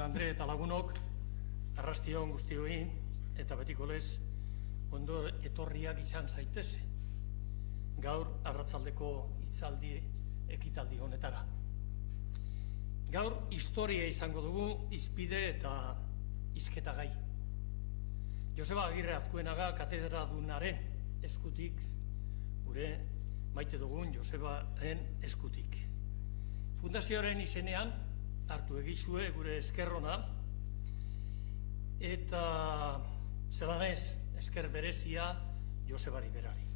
Jaun Andre eta lagunok, arrastion guztioi eta betiko lez, ondo etorriak izan zaiteze. Gaur arratsaldeko hitzaldi ekitaldi honetara. Gaur historia izango dugu hizpide eta hizketa gai. Joseba Agirre Azkuenaga katedradunaren eskutik, gure maite dugun Josebaren eskutik. Fundazioaren izenean hartu egizue gure eskerrona eta zelanez esker berezia Josebari berari.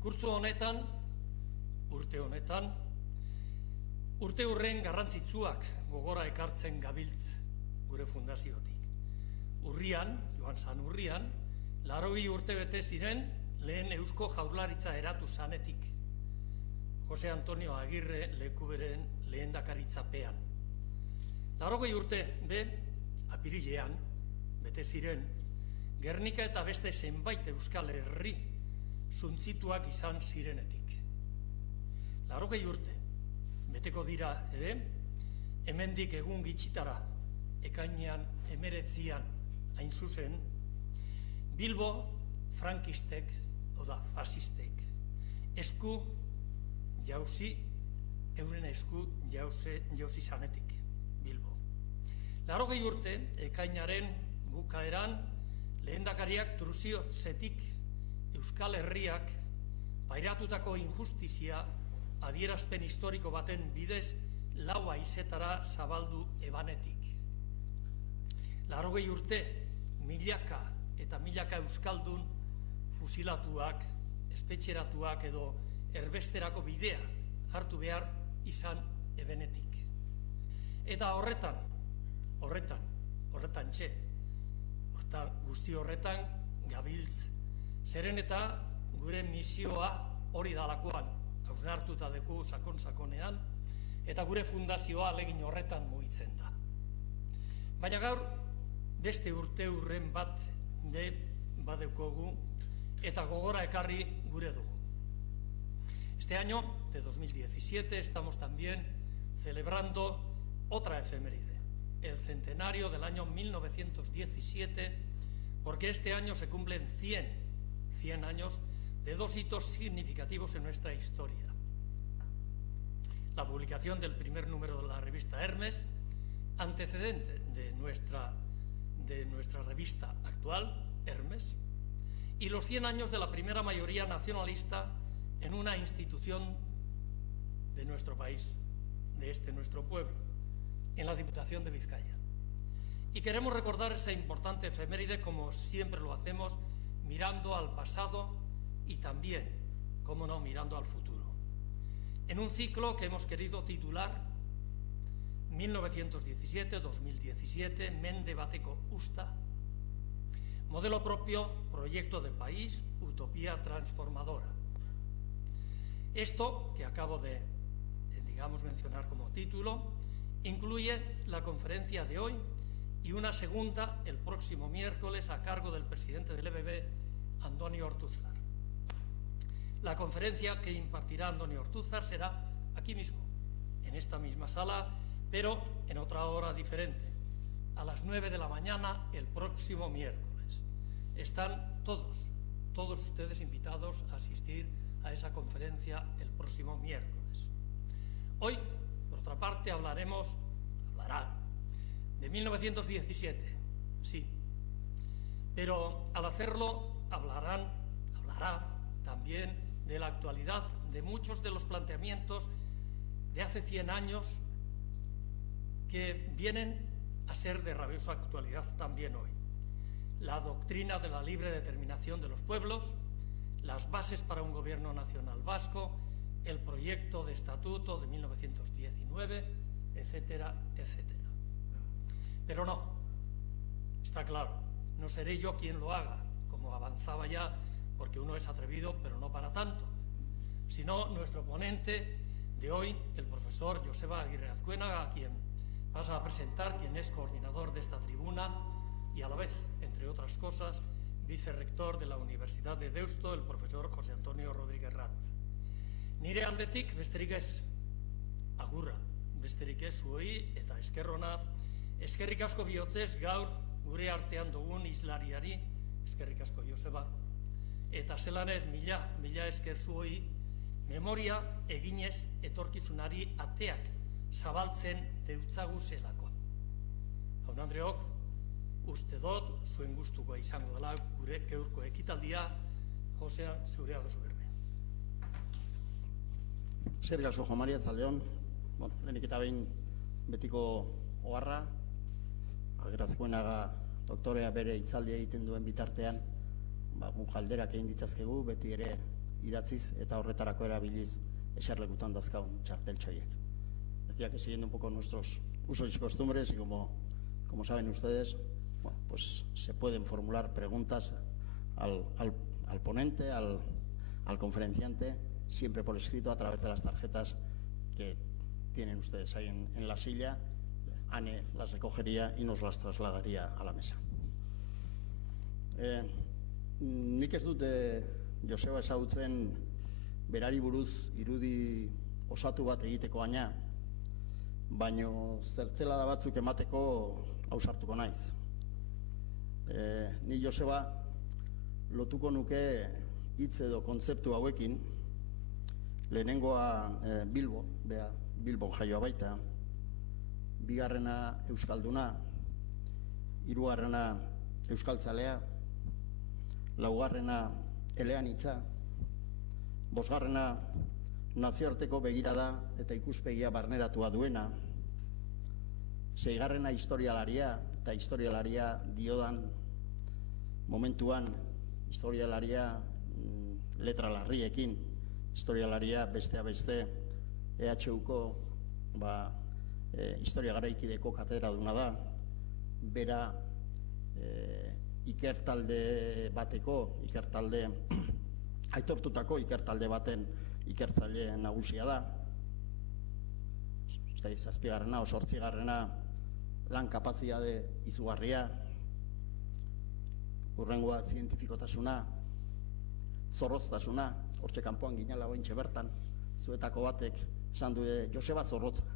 Kurtzo honetan, urte hurren garrantzitsuak gogora ekartzen gabiltz gure fundaziotik. Urrian, joan zan urrian, 80 urte bete ziren lehen Eusko Jaurlaritza eratu zanetik. Jose Antonio Agirre lekuberen lehendakaritzapean. 80 urte be, apirilean, bete ziren, Gernika eta beste zenbait Euskal Herri suntzituak izan zirenetik. 80 urte, beteko dira ere, hemendik egun gitxitara, ekainean 19 hain zuzen, Bilbo frankistek, oda fasistek, esku jauzi, euren esku jauzi zanetik, Bilbo. 80 urte, ekainaren bukaeran, lehendakariak Truziotzetik Euskal Herriak pairatutako injustizia adierazpen historiko baten bidez lau haizetara zabaldu ebanetik. 80 urte, milaka eta milaka euskaldun fusilatuak, espetxeratuak edo erbesterako bidea hartu behar izan ebenetik. Eta horretan guzti horretan gabiltz, zeren eta gure misioa hori dalakoan, hausnartuta deku sakon-sakonean, eta gure fundazioa alegin horretan mugitzen da. Baina gaur, beste urte hurren bat badeukogu eta gogora ekarri gure dugu. Este año de 2017 estamos también celebrando otra efeméride, el centenario del año 1917, porque este año se cumplen 100 años de dos hitos significativos en nuestra historia. La publicación del primer número de la revista Hermes, antecedente de nuestra revista actual, Hermes, y los 100 años de la primera mayoría nacionalista en una institución de nuestro país, de nuestro pueblo, en la Diputación de Vizcaya. Y queremos recordar esa importante efeméride como siempre lo hacemos, mirando al pasado y también, cómo no, mirando al futuro. En un ciclo que hemos querido titular 1917-2017, Mende Bateko Usta, modelo propio, proyecto de país, utopía transformadora. Esto que acabo de, mencionar como título, incluye la conferencia de hoy y una segunda el próximo miércoles a cargo del presidente del EBB, Andoni Ortúzar. La conferencia que impartirá Andoni Ortúzar será aquí mismo, en esta misma sala, pero en otra hora diferente, a las 9 de la mañana el próximo miércoles. Están todos ustedes invitados a asistir a esa conferencia el próximo miércoles. Hoy, por otra parte, hablará de 1917, sí, pero al hacerlo hablará también de la actualidad de muchos de los planteamientos de hace 100 años que vienen a ser de rabiosa actualidad también hoy. La doctrina de la libre determinación de los pueblos, las bases para un gobierno nacional vasco, el proyecto de estatuto de 1919, etcétera, etcétera. Pero no, está claro, no seré yo quien lo haga, como avanzaba ya, porque uno es atrevido, pero no para tanto, sino nuestro ponente de hoy, el profesor Joseba Agirre Azkuenaga, a quien pasa a presentar, quien es coordinador de esta tribuna y a la vez, entre otras cosas, vicerrector de la Universidad de Deusto, el profesor José Antonio Rodríguez Rat. Nire aldetik besterik ez, agurra, besterik ez zuei eta eskerrona Eskerrik asko bihotzez gaur gure artean dugun hizlariari, eskerrik asko Joseba, eta zelanez mila esker zuoi, memoria eginez etorkizunari ateak zabaltzen deutzagu zelako. Jaun Andreok, uste dut, zuen gustukoa izango dela gure gaurko ekitaldia, Josea, zurea dozu berbe. Eskerrik asko, Juan Maria, Zaldeon. Lehenik eta behin betiko oharra, Agirrezkoenaga doktorea bere hitzaldia egiten duen bitartean, guk galderak egin ditzazkegu, beti ere idatziz eta horretarako erabiliz eserlekutan dazkaun txarteltxoiek. Decía que siguiendo un poco nuestros usos y costumbres y como saben ustedes, pues se pueden formular preguntas al ponente, al conferenciante, siempre por escrito a través de las tarjetas que tienen ustedes ahí en la silla. Ane las recogería y nos las trasladaría a la mesa. Nik ez dute Joseba ezagutzen berari buruz irudi osatu bat egiteko baina, baino zertzelada batzuk emateko ausartuko naiz. Ni Joseba lotuko nuke hitz edo kontzeptu hauekin, lehenengoa Bilbon jaioa baita, bigarrena euskalduna, hirugarrena euskaltzalea, laugarrena eleanitza, bosgarrena nazioarteko begirada eta ikuspegia barneratua duena, seigarrena historialaria, eta historialaria diodan momentuan historialaria letra larriekin, historialaria besteak beste EHUko historia garaikideko katedraduna da, bera ikertalde bateko, aitortutako ikertalde baten ikertzaile nagusia da. Zazpigarrena o zortzigarrena lan kapazitate izugarria, hurrengoa zientifikotasuna, zorroztasuna, hortxe kanpoan ginela ointxe bertan, zuetako batek esan du Joseba zorrotza.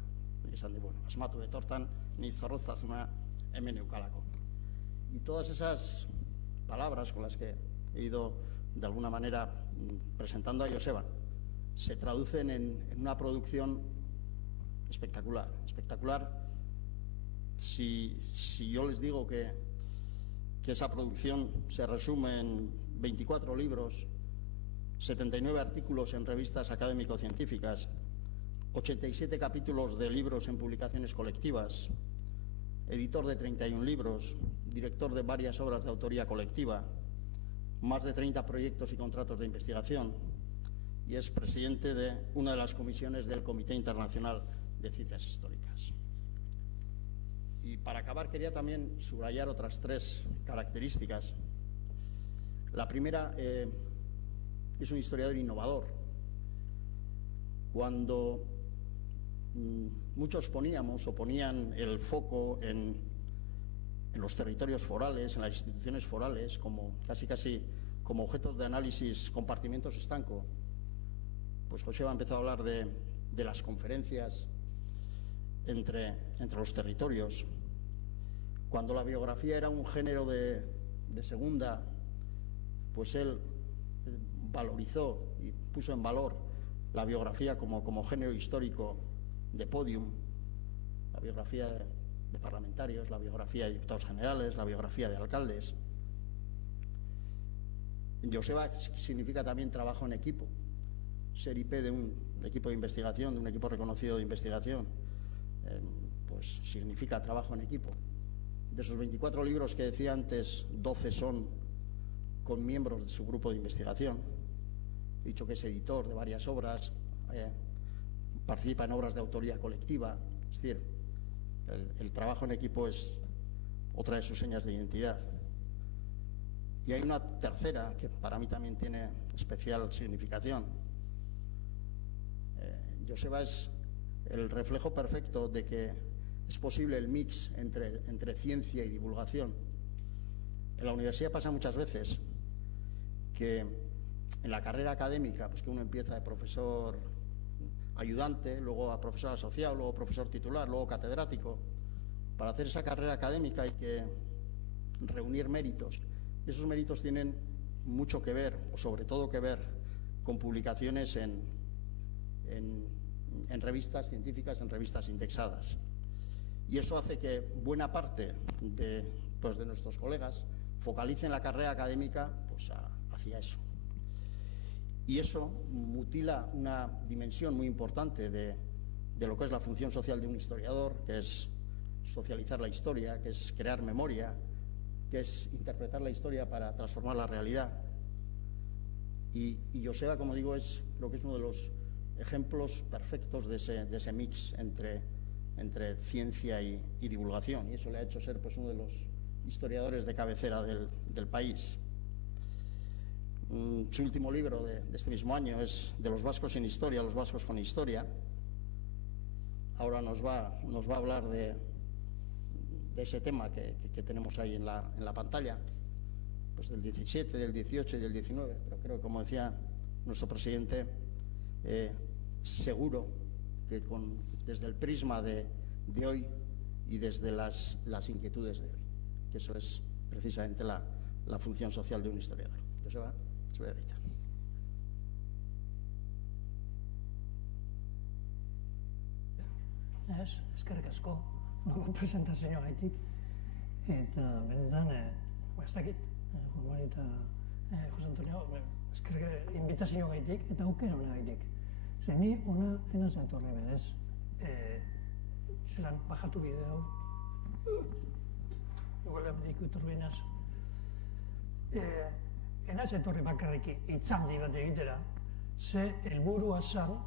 Esan di, asmatu etortan, ni zorroztasuna hemen eukalako. Y todas esas palabras con las que he ido de alguna manera presentando a Joseba se traducen en una producción espectacular. Si yo les digo que esa producción se resume en 24 libros, 79 artículos en revistas académico-científicas, 87 capítulos de libros en publicaciones colectivas, editor de 31 libros, director de varias obras de autoría colectiva, más de 30 proyectos y contratos de investigación, y es presidente de una de las comisiones del Comité Internacional de Ciencias Históricas. Y para acabar quería también subrayar otras 3 características. La primera, es un historiador innovador. Cuando muchos ponían el foco en los territorios forales, en las instituciones forales, como casi como objetos de análisis, compartimientos estanco, pues Joseba empezó a hablar de las conferencias entre los territorios. Cuando la biografía era un género de segunda, pues él valorizó y puso en valor la biografía como género histórico de podium, la biografía de parlamentarios, la biografía de diputados generales, la biografía de alcaldes. Joseba significa también trabajo en equipo, ser IP de un equipo de investigación, de un equipo reconocido de investigación, pues significa trabajo en equipo. De esos 24 libros que decía antes, 12 son con miembros de su grupo de investigación. He dicho que es editor de varias obras, participa en obras de autoría colectiva, es decir, el trabajo en equipo es otra de sus señas de identidad. Y hay una tercera que para mí también tiene especial significación. Joseba es el reflejo perfecto de que es posible el mix entre ciencia y divulgación. En la universidad pasa muchas veces que en la carrera académica, pues que uno empieza de profesor ayudante, luego a profesor asociado, luego profesor titular, luego catedrático, para hacer esa carrera académica hay que reunir méritos. Esos méritos tienen mucho que ver, o sobre todo que ver, con publicaciones en revistas científicas, en revistas indexadas. Y eso hace que buena parte de nuestros colegas focalicen la carrera académica hacia eso. Y eso mutila una dimensión muy importante de lo que es la función social de un historiador, que es socializar la historia, que es crear memoria, que es interpretar la historia para transformar la realidad. Y Joseba, como digo, creo que es uno de los ejemplos perfectos de ese mix entre ciencia y divulgación, y eso le ha hecho ser uno de los historiadores de cabecera del país. Su último libro de este mismo año es De los vascos en historia, los vascos con historia. Ahora nos va a hablar de ese tema que tenemos ahí en la pantalla, del 17, del 18 y del 19, pero creo que, como decía nuestro presidente, seguro que desde el prisma de hoy y desde las inquietudes de hoy, que eso es precisamente la función social de un historiador. Joseba, zurea da hitza. Eskerrik asko, nuko presentazioagaitik, eta benetan, ez dakit, Juan eta Jose Antonio, eskerrik invitazioagaitik eta aukera honegaitik. Ze ni ona ena zentorri berez, zelan bajatu bide hau, igual ameniko turbinaz, ena zentorri bakarrik hitzaldi bat egitera, ze helburua zan,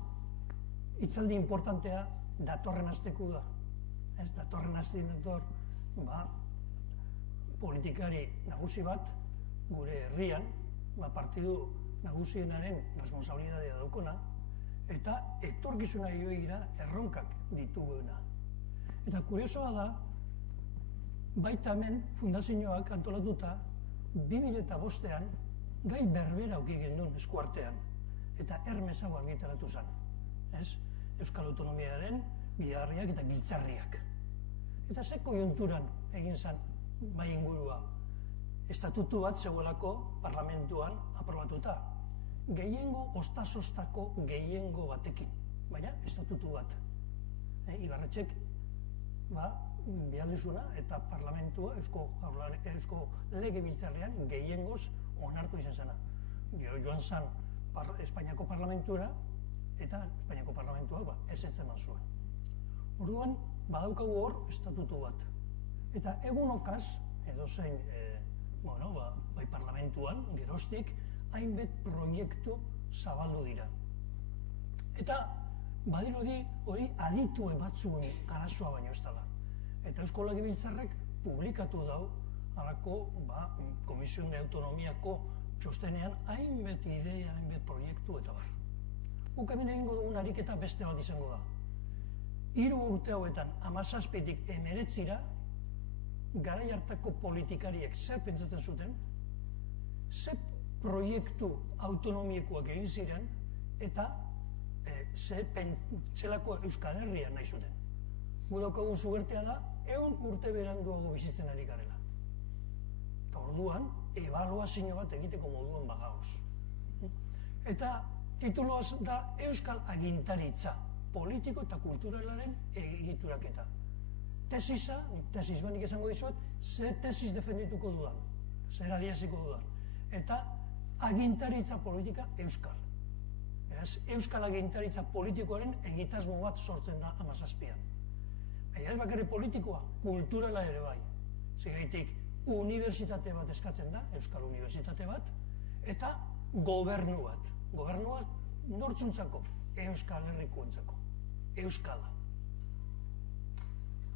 hitzaldi importantea datorren asteku da. Datorren astean dator, politikari nagusi bat, gure herrian, partidu nagusienaren responsabilidadea daukona, eta etorkizuna begira erronkak dituguena. Eta kuriosoa da, baita hemen fundazioak antolatuta 2005an gai berbera auki gendun eskuartean, eta Hermes hau argitaratu zen. Euskal Autonomiaren bigarriak eta giltzarriak. Eta ze koiunturan egin zen bai ingurua? Estatutu bat zegoelako parlamentuan aprobatuta. Gehiengo, ostazostako gehiengo batekin. Baina, estatutu bat. Ibarretxek, bihalduzuna eta parlamentua, eusko legebiltzarrean gehiengoz onartu izan zena. Gero joan zen Espainiako parlamentura, eta Espainiako parlamentua ezetzen zuen. Orduan, badaukagu hor estatutu bat. Eta egunokaz, edozein, bai parlamentuan, geroztik, hainbet proiektu zabaldu dira. Eta, badirudi, hori aditue batzuen arazoa baino ez dela. Eta Eusko Legebiltzarrek publikatu dau, halako, Komisión de Autonomiako txostenean, hainbet idea, hainbet proiektu eta bar. Guk hemen egingo dugun ariketa beste bat izango da. 3 urte hauetan 17tik 19 garai hartako politikariek zer pentsatzen zuten, zer proiektu autonomiekoak egin ziren, eta zelako Euskal Herria nahi zuten. Gu daukagun zugertea da, 100 urte beranduago bizitzen ari garela. Eta orduan, ebaluazio bat egiteko moduan bagauz. Eta tituloa da Euskal Agintaritza, politiko eta kulturalaren egituraketa. Tesisa, tesis banik esango dizuet, ze tesis defendituko dudan, zer adiaziko dudan. Eta agintaritza politika euskal. Beraz, euskal agintaritza politikoaren egitasmo bat sortzen da 17an. Baina ez bakarri politikoa, kulturala ere bai. Zegaitik, unibertsitate bat eskatzen da, euskal unibertsitate bat, eta gobernu bat. Gobernu bat nortzuntzako, euskal herrikoentzako. Euskala.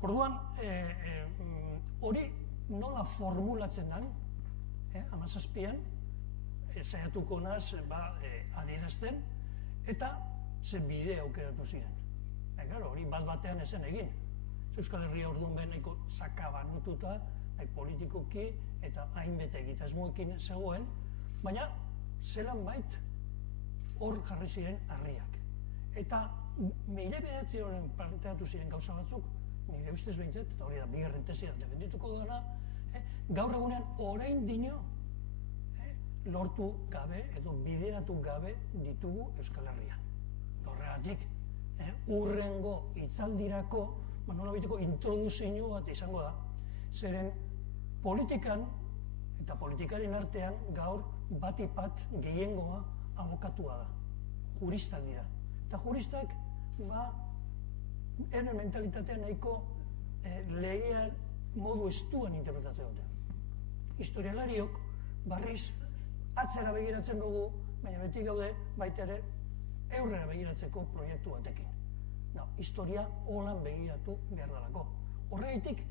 Orduan, hori nola formulatzen den, 17an, saiatuko naz adierazten, eta ze bide aukeratu ziren. Hori bat batean ezen egin. Euskal Herria orduan beheneko sakabanututa, politikoki eta hainbete egitasmoekin zegoen, baina zelan bait hor jarri ziren harriak. Eta 1909 planteatu ziren gauza batzuk, nire ustez behintzat, eta hori da bigarren tesia defendituko dena, gaur egunean orain dino lortu gabe edo bideratu gabe ditugu Euskal Herrian. Horregatik, urrengo hitzaldirako, nola biteko introduzio bat izango da, zeren politikan eta politikaren artean gaur batipat gehiengoa abokatua da. Juristak dira. Eta juristak, eren mentalitatea nahiko legean modu estuan interpretatzen dute. Historialariok barriz atzera begiratzen dugu, baina beti gaude baita ere aurrera begiratzeko proiektu batekin. Historia holan begiratu behar dalako. Horregatik,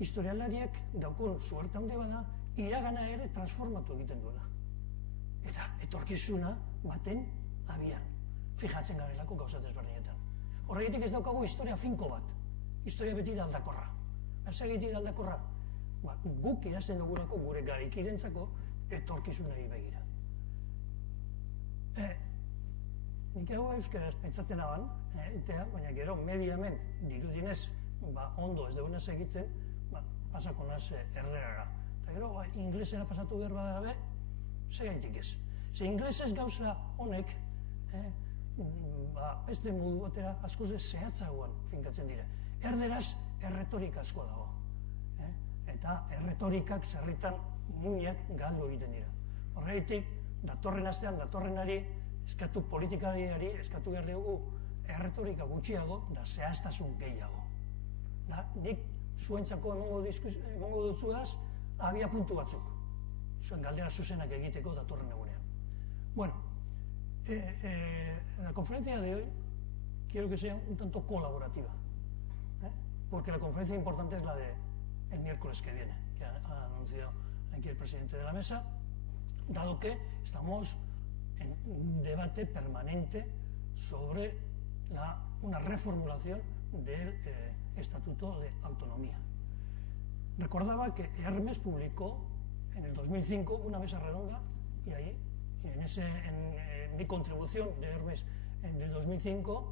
historialariak daukon suerte handi bada, iragana ere transformatu egiten duela. Eta etorkizuna baten abian. Fijatzen garelako gauza desberdinetan. Horregatik ez daukagu historia finko bat. Historia beti da aldakorra. Ezagitik da aldakorra. Guk idazten dugulako gure garaikidentzako etorkizunari begira. Nik hau euskaraz pentsatzen aban, baina gero mediamen dirudinez ondo ez dugunez egiten, pasako naz erderara. Eta gero inglesera pasatu behar badabe, segaitik ez. Ze inglesez gauza honek, beste modu batera askoz zehatzagoan finkatzen dire. Erderaz erretorik asko dago. Eta erretorikak zerritan muinak galdu egiten dira. Horregatik, datorren astean, datorrenari, eskatu politikariari, eskatu behar dugu erretorika gutxiago da zehaztasun gehiago. Nik zuentzako emongo dutzuaz abia puntu batzuk. Zuen galdera zuzenak egiteko datorren egunean. Bueno, la conferencia de hoy quiero que sea un tanto colaborativa, porque la conferencia importante es la del miércoles que viene, que ha anunciado aquí el presidente de la mesa, dado que estamos en un debate permanente sobre una reformulación del Estatuto de Autonomía. Recordaba que Hermes publicó en el 2005 una mesa redonda, y ahí, en mi contribución de Hermes de 2005,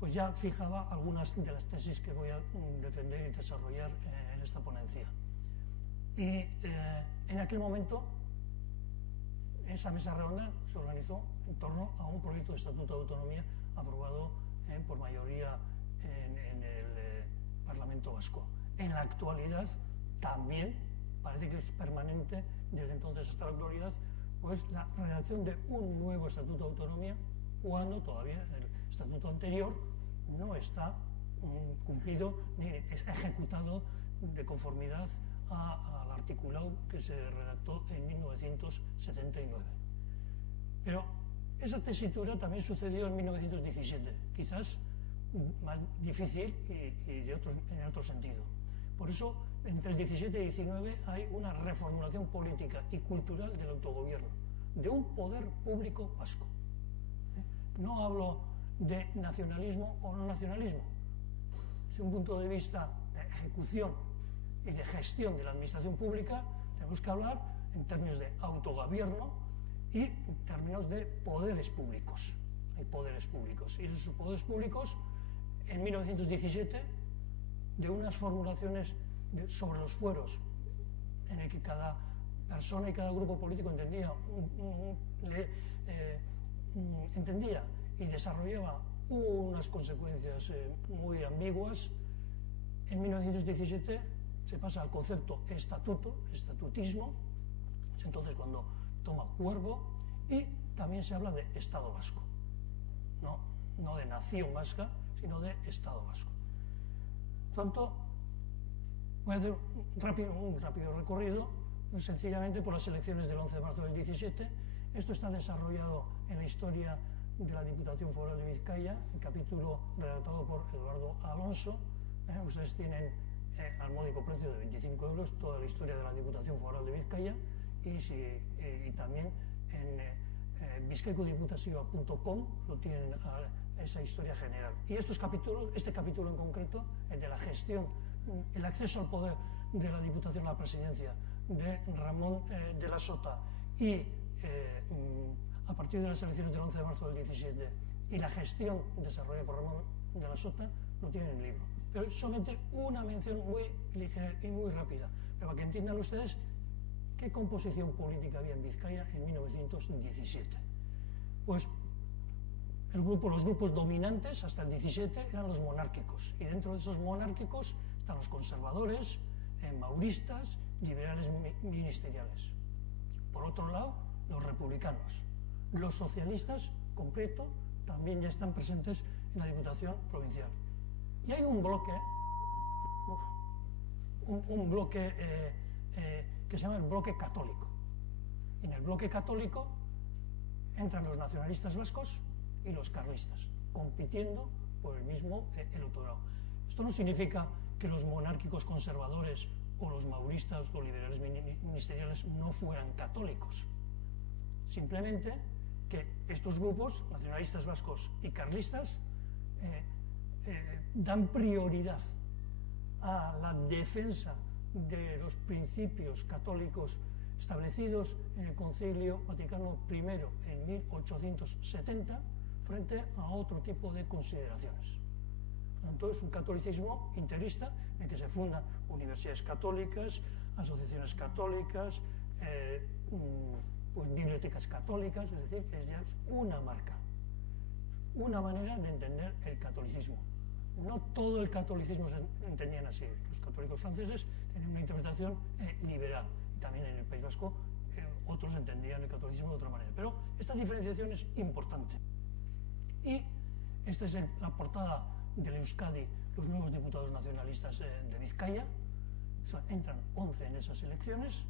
pues ya fijaba algunas de las tesis que voy a defender y desarrollar en esta ponencia. Y en aquel momento, esa mesa redonda se organizó en torno a un proyecto de Estatuto de Autonomía aprobado por mayoría en el Parlamento Vasco. En la actualidad también, parece que es permanente desde entonces hasta la actualidad, pues la redacción de un nuevo Estatuto de Autonomía, cuando todavía el Estatuto anterior no está cumplido ni es ejecutado de conformidad al articulado que se redactó en 1979. Pero esa tesitura también sucedió en 1917, quizás más difícil y en otro sentido. Por eso, entre el 17 y 19 hay una reformulación política y cultural del autogobierno, de un poder público vasco. No hablo de nacionalismo o no nacionalismo. Desde un punto de vista de ejecución y de gestión de la administración pública, tenemos que hablar en términos de autogobierno y en términos de poderes públicos. Hay poderes públicos. Y esos poderes públicos, en 1917, de unas formulaciones sobre los fueros, en el que cada persona y cada grupo político entendía y desarrollaba unas consecuencias muy ambiguas. En 1917 se pasa al concepto estatuto, estatutismo, es entonces cuando toma cuerpo, y también se habla de Estado vasco, no de nación vasca, sino de Estado vasco. Por tanto, voy a hacer un rápido recorrido, sencillamente por las elecciones del 11 de marzo del 17. Esto está desarrollado en la historia de la Diputación Foral de Vizcaya, el capítulo redactado por Eduardo Alonso. Ustedes tienen al módico precio de 25 euros toda la historia de la Diputación Foral de Vizcaya y también en bizkaikudiputazioa.com lo tienen esa historia general. Y este capítulo en concreto, el de la gestión, el acceso al poder de la Diputación a la presidencia de Ramón de la Sota y a partir de las elecciones del 11 de marzo del 17 y la gestión desarrollada por Ramón de la Sota, lo tienen en el libro. Pero solamente una mención muy ligera y muy rápida, pero para que entiendan ustedes qué composición política había en Vizcaya en 1917. Pues los grupos dominantes hasta el 17 eran los monárquicos, y dentro de esos monárquicos están los conservadores, mauristas, liberales ministeriales. Por otro lado, los republicanos. Los socialistas, completo, también ya están presentes en la Diputación Provincial. Y hay un bloque, que se llama el bloque católico. Y en el bloque católico entran los nacionalistas vascos y los carlistas, compitiendo por el mismo electorado. Esto no significa que los monárquicos conservadores o los mauristas o liberales ministeriales no fueran católicos. Simplemente que estos grupos, nacionalistas vascos y carlistas, dan prioridad a la defensa de los principios católicos establecidos en el Concilio Vaticano I en 1870 frente a otro tipo de consideraciones. Por tanto, es un catolicismo integrista en que se fundan universidades católicas, asociaciones católicas, pues bibliotecas católicas, es decir, es ya una marca, una manera de entender el catolicismo. No todo el catolicismo se entendían así. Los católicos franceses tenían una interpretación liberal, y también en el País Vasco otros entendían el catolicismo de otra manera. Pero esta diferenciación es importante. Y esta es la portada del Euskadi, los nuevos diputados nacionalistas de Vizcaya. Entran 11 en esas elecciones,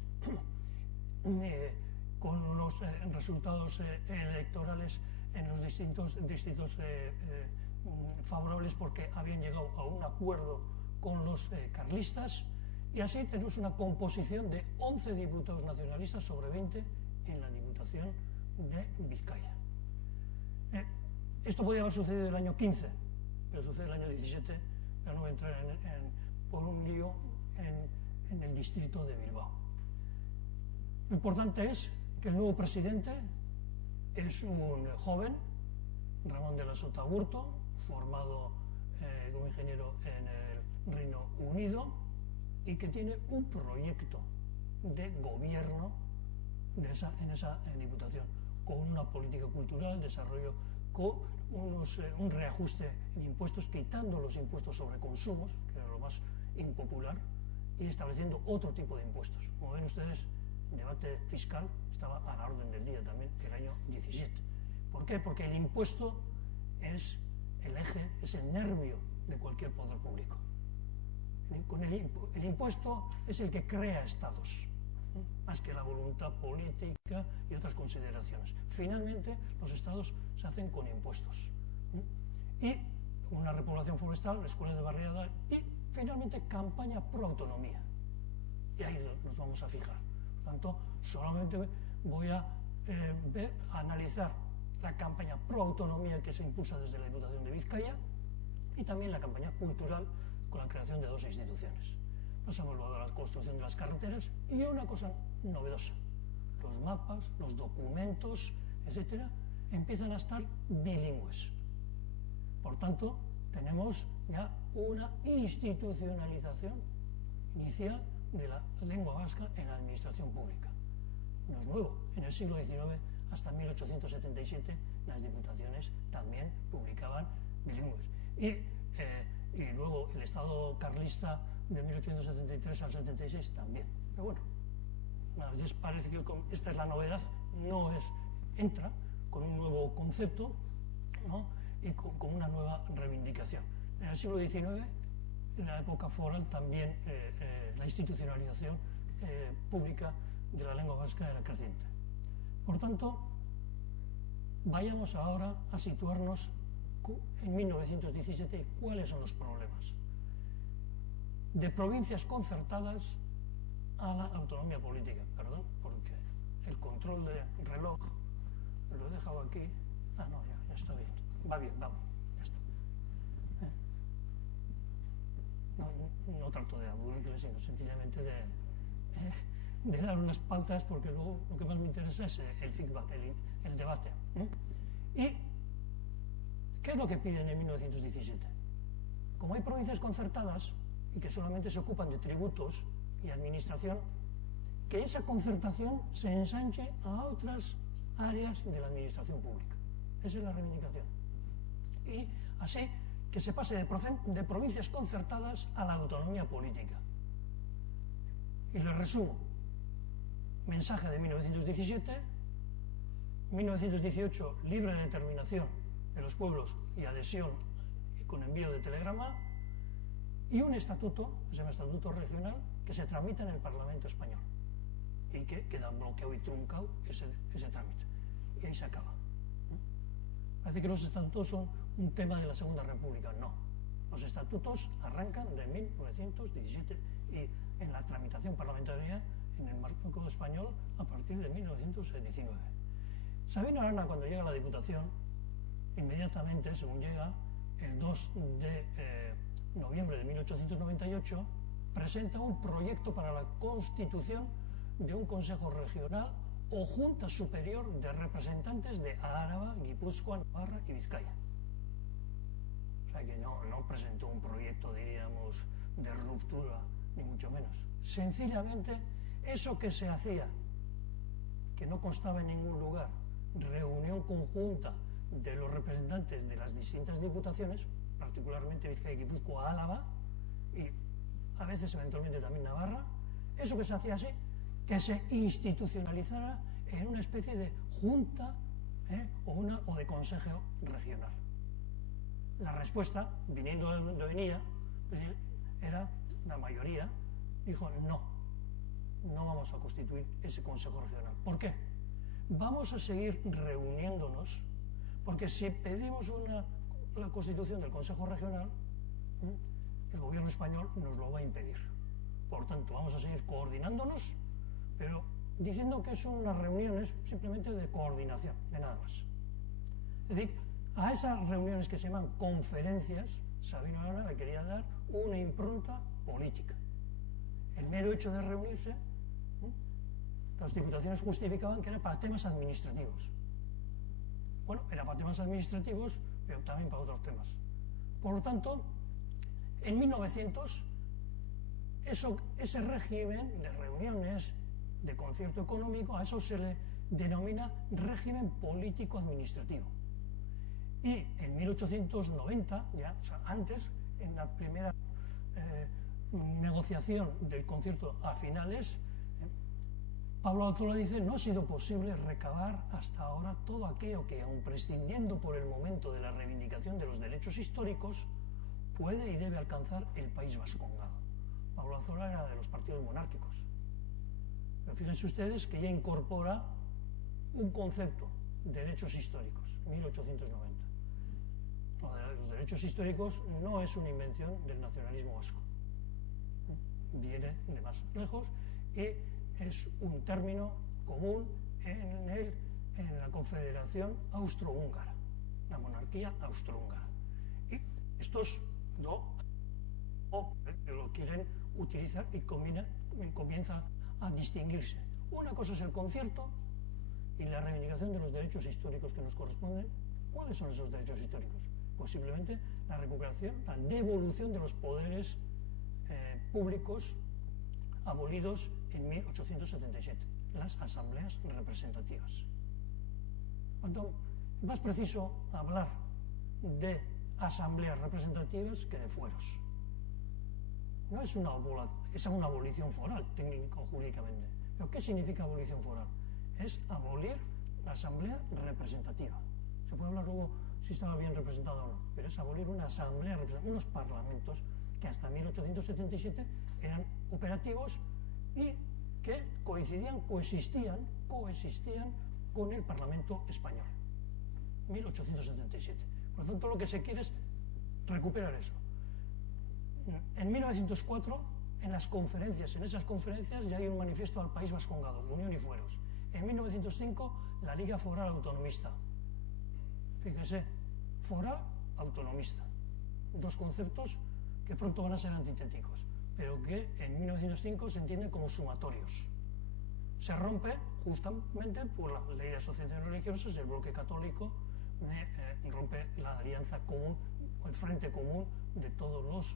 con unos resultados electorales en los distintos distritos favorables, porque habían llegado a un acuerdo con los carlistas, y así tenemos una composición de 11 diputados nacionalistas sobre 20 en la Diputación de Vizcaya. Esto podía haber sucedido el año 15, pero sucede el año 17, pero no voy a entrar por un lío en el distrito de Bilbao. Lo importante es que el nuevo presidente es un joven, Ramón de la Sota Aburto, formado como ingeniero en el Reino Unido, y que tiene un proyecto de gobierno en esa diputación, con una política cultural, desarrollo, con un reajuste en impuestos, quitando los impuestos sobre consumos, que era lo más impopular, y estableciendo otro tipo de impuestos. Como ven ustedes, el debate fiscal estaba a la orden del día también el año 17. ¿Por qué? Porque el impuesto es el eje, es el nervio de cualquier poder público. El impuesto es el que crea estados, más que la voluntad política y otras consideraciones. Finalmente, los estados se hacen con impuestos. Y una repoblación forestal, escuelas de barriada y, finalmente, campaña pro autonomía. Y ahí nos vamos a fijar. Por tanto, solamente voy a analizar la campaña pro autonomía que se impulsa desde la Diputación de Vizcaya, y también la campaña cultural con la creación de 2 instituciones. Pasamos luego a la construcción de las carreteras y una cosa novedosa: los mapas, los documentos, etcétera, empiezan a estar bilingües. Por tanto, tenemos ya una institucionalización inicial de la lengua vasca en la administración pública. No es nuevo. En el siglo XIX, hasta 1877, las diputaciones también publicaban bilingües. Y luego el Estado carlista de 1873 al 76 también. Pero bueno, a veces parece que esta es la novedad, no es, entra con un nuevo concepto, ¿no? Y con una nueva reivindicación. En el siglo XIX, en la época foral, también la institucionalización pública de la lengua vasca era creciente. Por tanto, vayamos ahora a situarnos en 1917, ¿cuáles son los problemas? De provincias concertadas a la autonomía política, perdón, porque el control de reloj lo he dejado aquí. Ah, no, ya está bien. Va bien, vamos, ya está. No trato de aburrirles, sino sencillamente de dar unas pautas, porque luego lo que más me interesa es el feedback, el debate. ¿Y qué es lo que piden en 1917? como hay provincias concertadas y que solamente se ocupan de tributos y administración, que esa concertación se ensanche a otras áreas de la administración pública. Esa es la reivindicación. Y así que se pase de provincias concertadas a la autonomía política. Y les resumo. Mensaje de 1917, 1918, libre determinación de los pueblos y adhesión con envío de telegrama, y un estatuto, que se llama Estatuto Regional, que se tramita en el Parlamento Español y que queda bloqueado y truncado ese trámite. Y ahí se acaba. Parece que los estatutos son un tema de la Segunda República. No. Los estatutos arrancan de 1917 y en la tramitación parlamentaria en el marco español a partir de 1919. Sabino Arana, cuando llega a la Diputación, inmediatamente, según llega, el 2 de noviembre de 1898, presenta un proyecto para la constitución de un Consejo Regional o Junta Superior de Representantes de Álava, Guipúzcoa, Navarra y Vizcaya. O sea que no presentó un proyecto, diríamos, de ruptura, ni mucho menos. Sencillamente, eso que se hacía, que no constaba en ningún lugar, reunión conjunta de los representantes de las distintas diputaciones, particularmente Vizcaya, Guipúzcoa, Álava y a veces eventualmente también Navarra, eso que se hacía así, que se institucionalizara en una especie de junta o de consejo regional. La respuesta, viniendo de donde venía, era la mayoría, dijo no vamos a constituir ese consejo regional. ¿Por qué? Vamos a seguir reuniéndonos, porque si pedimos la constitución del consejo regional, el gobierno español nos lo va a impedir. Por tanto, vamos a seguir coordinándonos, pero diciendo que son unas reuniones simplemente de coordinación, de nada más. Es decir, a esas reuniones que se llaman conferencias, Sabino Arana le quería dar una impronta política. El mero hecho de reunirse, las diputaciones justificaban que era para temas administrativos. Bueno, era para temas administrativos, pero también para otros temas. Por lo tanto, en 1900, ese régimen de reuniones, de concierto económico, a eso se le denomina régimen político-administrativo. Y en 1890, ya, o sea, antes, en la primera negociación del concierto a finales, Pablo Alzola dice: no ha sido posible recabar hasta ahora todo aquello que, aun prescindiendo por el momento de la reivindicación de los derechos históricos, puede y debe alcanzar el país vascongado. Pablo Alzola era de los partidos monárquicos. Pero fíjense ustedes que ya incorpora un concepto, derechos históricos, 1890. Los derechos históricos no es una invención del nacionalismo vasco. Viene de más lejos y es un término común en la Confederación Austrohúngara, la monarquía austrohúngara. Y estos lo quieren utilizar y comienza a distinguirse. Una cosa es el concierto y la reivindicación de los derechos históricos que nos corresponden. ¿Cuáles son esos derechos históricos? Pues simplemente la recuperación, la devolución de los poderes públicos abolidos en 1877, las asambleas representativas. Cuanto más preciso hablar de asambleas representativas que de fueros. No es una abolición foral, técnico-jurídicamente. ¿Pero qué significa abolición foral? Es abolir la asamblea representativa. Se puede hablar luego si estaba bien representada o no, pero es abolir una asamblea representativa, unos parlamentos que hasta 1877 eran operativos y que coexistían con el Parlamento español. 1877. Por lo tanto, lo que se quiere es recuperar eso. En 1904, en esas conferencias ya hay un manifiesto al país vascongado, Unión y Fueros. En 1905, la Liga Foral Autonomista. Fíjese, foral, autonomista. Dos conceptos que pronto van a ser antitéticos, pero que en 1905 se entienden como sumatorios. Se rompe justamente por la ley de asociaciones religiosas, el bloque católico rompe la alianza común el frente común de todos los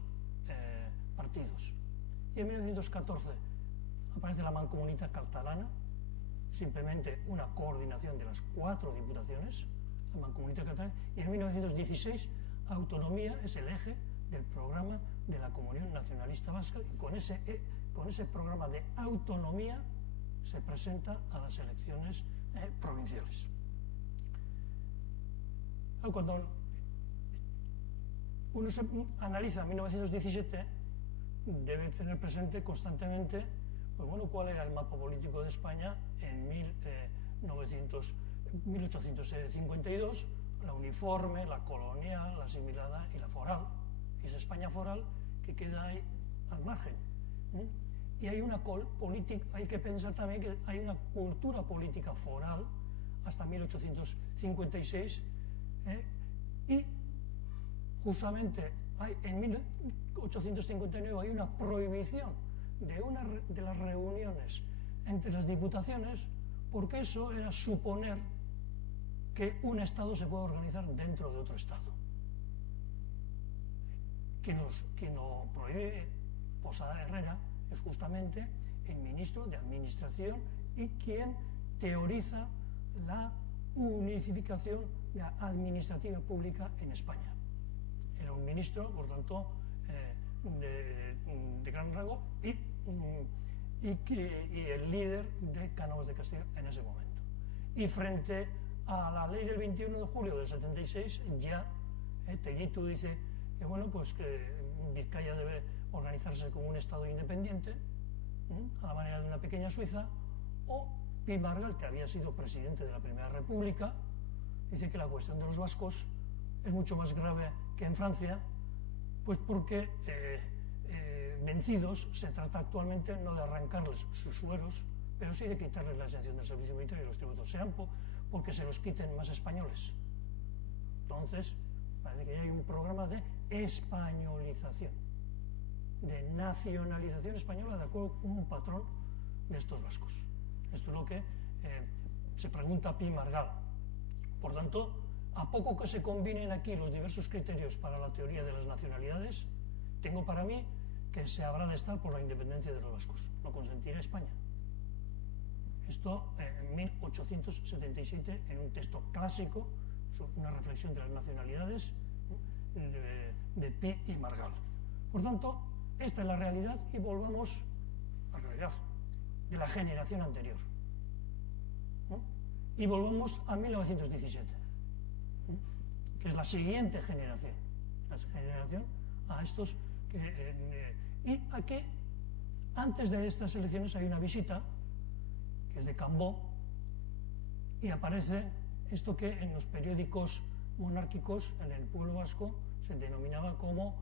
partidos. Y en 1914 aparece la Mancomunitat Catalana, simplemente una coordinación de las 4 diputaciones, la Mancomunitat Catalana, y en 1916 autonomía es el eje del programa de la Comunión Nacionalista Vasca, y con ese programa de autonomía se presenta a las elecciones provinciales. Cuando uno se analiza 1917, debe tener presente constantemente, pues bueno, cuál era el mapa político de España en 1852, la uniforme, la colonial, la asimilada y la foral. Y es España foral que queda ahí al margen. Y hay una hay que pensar también que hay una cultura política foral hasta 1856, y justamente en 1859 hay una prohibición de las reuniones entre las diputaciones, porque eso era suponer que un Estado se puede organizar dentro de otro Estado. Quien lo prohíbe, Posada Herrera, es justamente el ministro de Administración y quien teoriza la unificación administrativa pública en España. Era un ministro, por tanto, de gran rango y el líder de Cánovas de Castillo en ese momento. Y frente a la ley del 21 de julio del 76, ya Tellitu dice que, bueno, pues que Vizcaya debe organizarse como un Estado independiente, a la manera de una pequeña Suiza, o Pi Margall, que había sido presidente de la Primera República, dice que la cuestión de los vascos es mucho más grave que en Francia, pues porque vencidos se trata actualmente no de arrancarles sus fueros, pero sí de quitarles la exención del servicio militar y los tributos, sean porque se los quiten más españoles. Entonces, parece que ya hay un programa de españolización, de nacionalización española de acuerdo con un patrón de estos vascos. Esto es lo que se pregunta Pi Margall. Por tanto, a poco que se combinen aquí los diversos criterios para la teoría de las nacionalidades, tengo para mí que se habrá de estar por la independencia de los vascos. Lo consentirá España. Esto en 1877, en un texto clásico, una reflexión de las nacionalidades de Pi y Margall. Por tanto, esta es la realidad y volvamos a la realidad de la generación anterior. Y volvamos a 1917, que es la siguiente generación, a estos y a que antes de estas elecciones hay una visita que es de Cambó y aparece esto que en los periódicos monárquicos en el pueblo vasco se denominaba como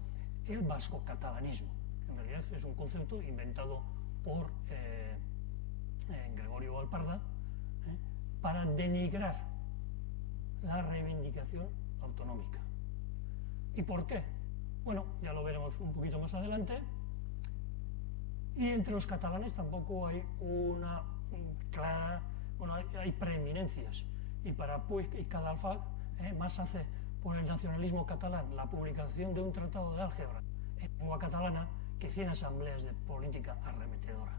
el vasco-catalanismo. En realidad es un concepto inventado por Gregorio Valparda para denigrar la reivindicación autonómica. ¿Y por qué? Bueno, ya lo veremos un poquito más adelante. Y entre los catalanes tampoco hay una clara, bueno, hay preeminencias. Y para Puig y Cadafalch más hace por el nacionalismo catalán la publicación de un tratado de álgebra en lengua catalana que 100 asambleas de política arremetedora.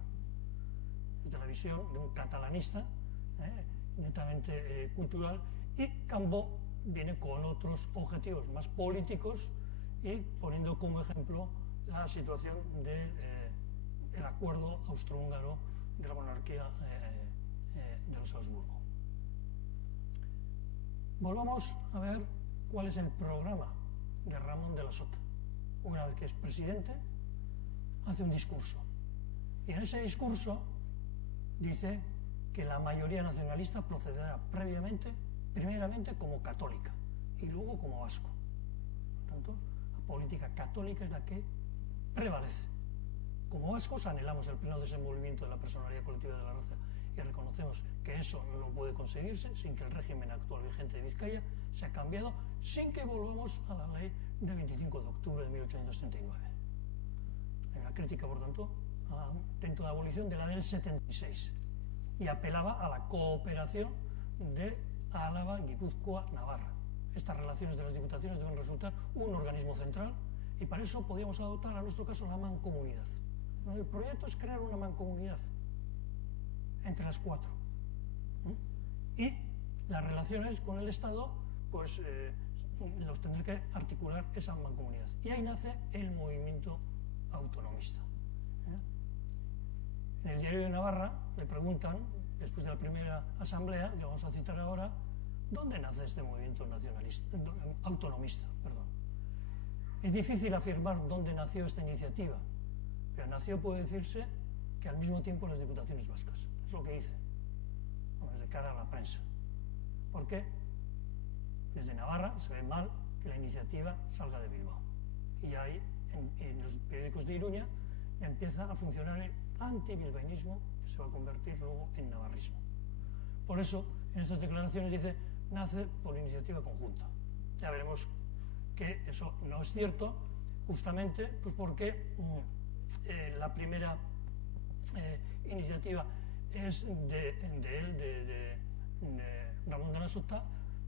Desde la visión de un catalanista netamente cultural, y Cambó viene con otros objetivos más políticos y poniendo como ejemplo la situación del acuerdo austrohúngaro de la monarquía de los Habsburgo. Volvamos a ver cuál es el programa de Ramón de la Sota. Una vez que es presidente, hace un discurso. Y en ese discurso dice que la mayoría nacionalista procederá primeramente como católica y luego como vasco. Por tanto, la política católica es la que prevalece. Como vascos anhelamos el pleno desenvolvimiento de la personalidad colectiva de la raza y reconocemos que eso no puede conseguirse sin que el régimen actual vigente de Vizcaya sea cambiado, sin que volvamos a la ley del 25 de octubre de 1839. Hay una crítica, por tanto, al intento de abolición de la del 76 y apelaba a la cooperación de Álava, Guipúzcoa, Navarra. estas relaciones de las diputaciones deben resultar un organismo central, y para eso podíamos adoptar, a nuestro caso, la mancomunidad. El proyecto es crear una mancomunidad entre las cuatro. Y las relaciones con el Estado, pues los tendrá que articular esa mancomunidad. Y ahí nace el movimiento autonomista. En el Diario de Navarra le preguntan, después de la primera asamblea, que vamos a citar ahora, ¿dónde nace este movimiento autonomista? Es difícil afirmar dónde nació esta iniciativa, pero nació, puede decirse, que al mismo tiempo en las diputaciones vascas. Es lo que hice, de cara a la prensa. ¿Por qué? Desde Navarra se ve mal que la iniciativa salga de Bilbao. Y ahí, en los periódicos de Iruña, ya empieza a funcionar el antibilbaínismo, que se va a convertir luego en navarrismo. Por eso, en estas declaraciones dice, nace por iniciativa conjunta. Ya veremos que eso no es cierto, justamente pues porque la primera iniciativa es de él, de Ramón de la Sota.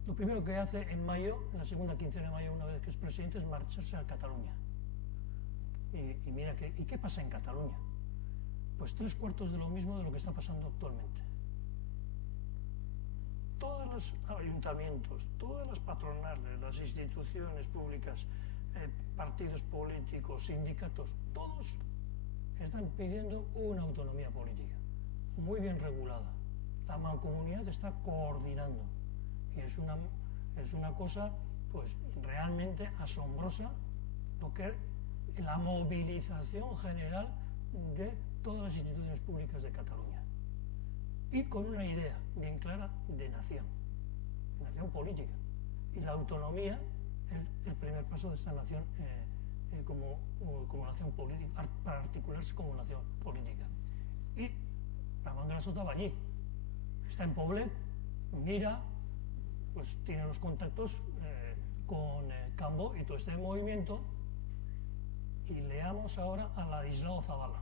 Lo primero que hace en mayo, en la segunda quincena de mayo, una vez que es presidente, es marcharse a Cataluña. Y mira, ¿y qué pasa en Cataluña? Pues 3/4 de lo mismo de lo que está pasando actualmente. Todos los ayuntamientos, todas las patronales, las instituciones públicas, partidos políticos, sindicatos, todos están pidiendo una autonomía política, muy bien regulada. La mancomunidad está coordinando y es una cosa pues realmente asombrosa lo que la movilización general de todas las instituciones públicas de Cataluña. Y con una idea bien clara de nación política. Y la autonomía es el primer paso de esta nación como nación política, para articularse como nación política. Y Ramón de la Sota va allí, está en Poblet, mira, pues tiene los contactos con Cambó y todo este movimiento. Y leamos ahora a Ladislao Zabala,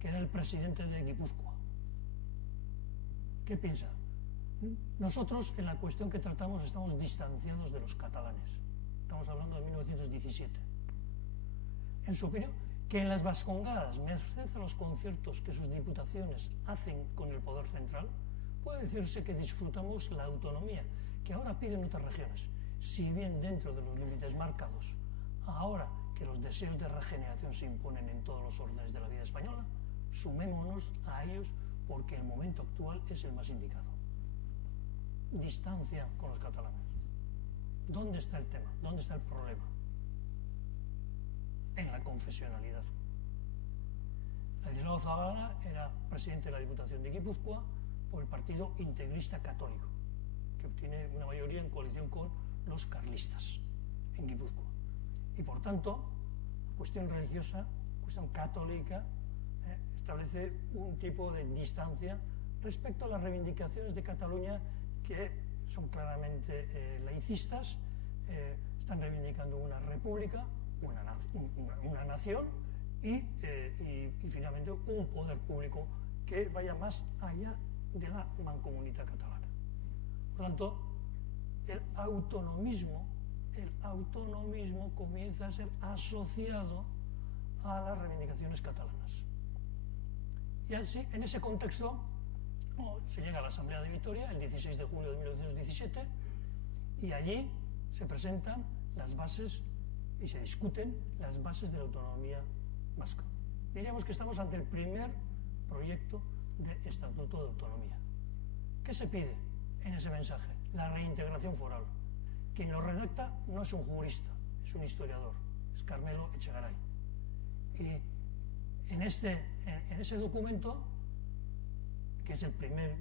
que era el presidente de Guipúzcoa. ¿Qué piensa? Nosotros, en la cuestión que tratamos, estamos distanciados de los catalanes. Estamos hablando de 1917. En su opinión, que en las Vascongadas, merced a los conciertos que sus diputaciones hacen con el poder central, puede decirse que disfrutamos la autonomía que ahora piden otras regiones, si bien dentro de los límites marcados, ahora que los deseos de regeneración se imponen en todos los órdenes de la vida española, sumémonos a ellos porque el momento actual es el más indicado. Distancia con los catalanes. ¿Dónde está el tema? ¿Dónde está el problema? En la confesionalidad. Ladislao Zabala era presidente de la Diputación de Guipúzcoa por el Partido Integrista Católico, que obtiene una mayoría en coalición con los carlistas en Guipúzcoa. Y por tanto, cuestión religiosa, cuestión católica, establece un tipo de distancia respecto a las reivindicaciones de Cataluña, que son claramente laicistas, están reivindicando una república, una nación y finalmente un poder público que vaya más allá de la mancomunidad catalana. Por tanto, el autonomismo comienza a ser asociado a las reivindicaciones catalanas. Y así, en ese contexto, se llega a la Asamblea de Vitoria el 16 de julio de 1917 y allí se presentan las bases y se discuten las bases de la autonomía vasca. Diríamos que estamos ante el primer proyecto de Estatuto de Autonomía. ¿Qué se pide en ese mensaje? La reintegración foral. Quien lo redacta no es un jurista, es un historiador, es Carmelo Echegaray. Y en ese documento, que es el primer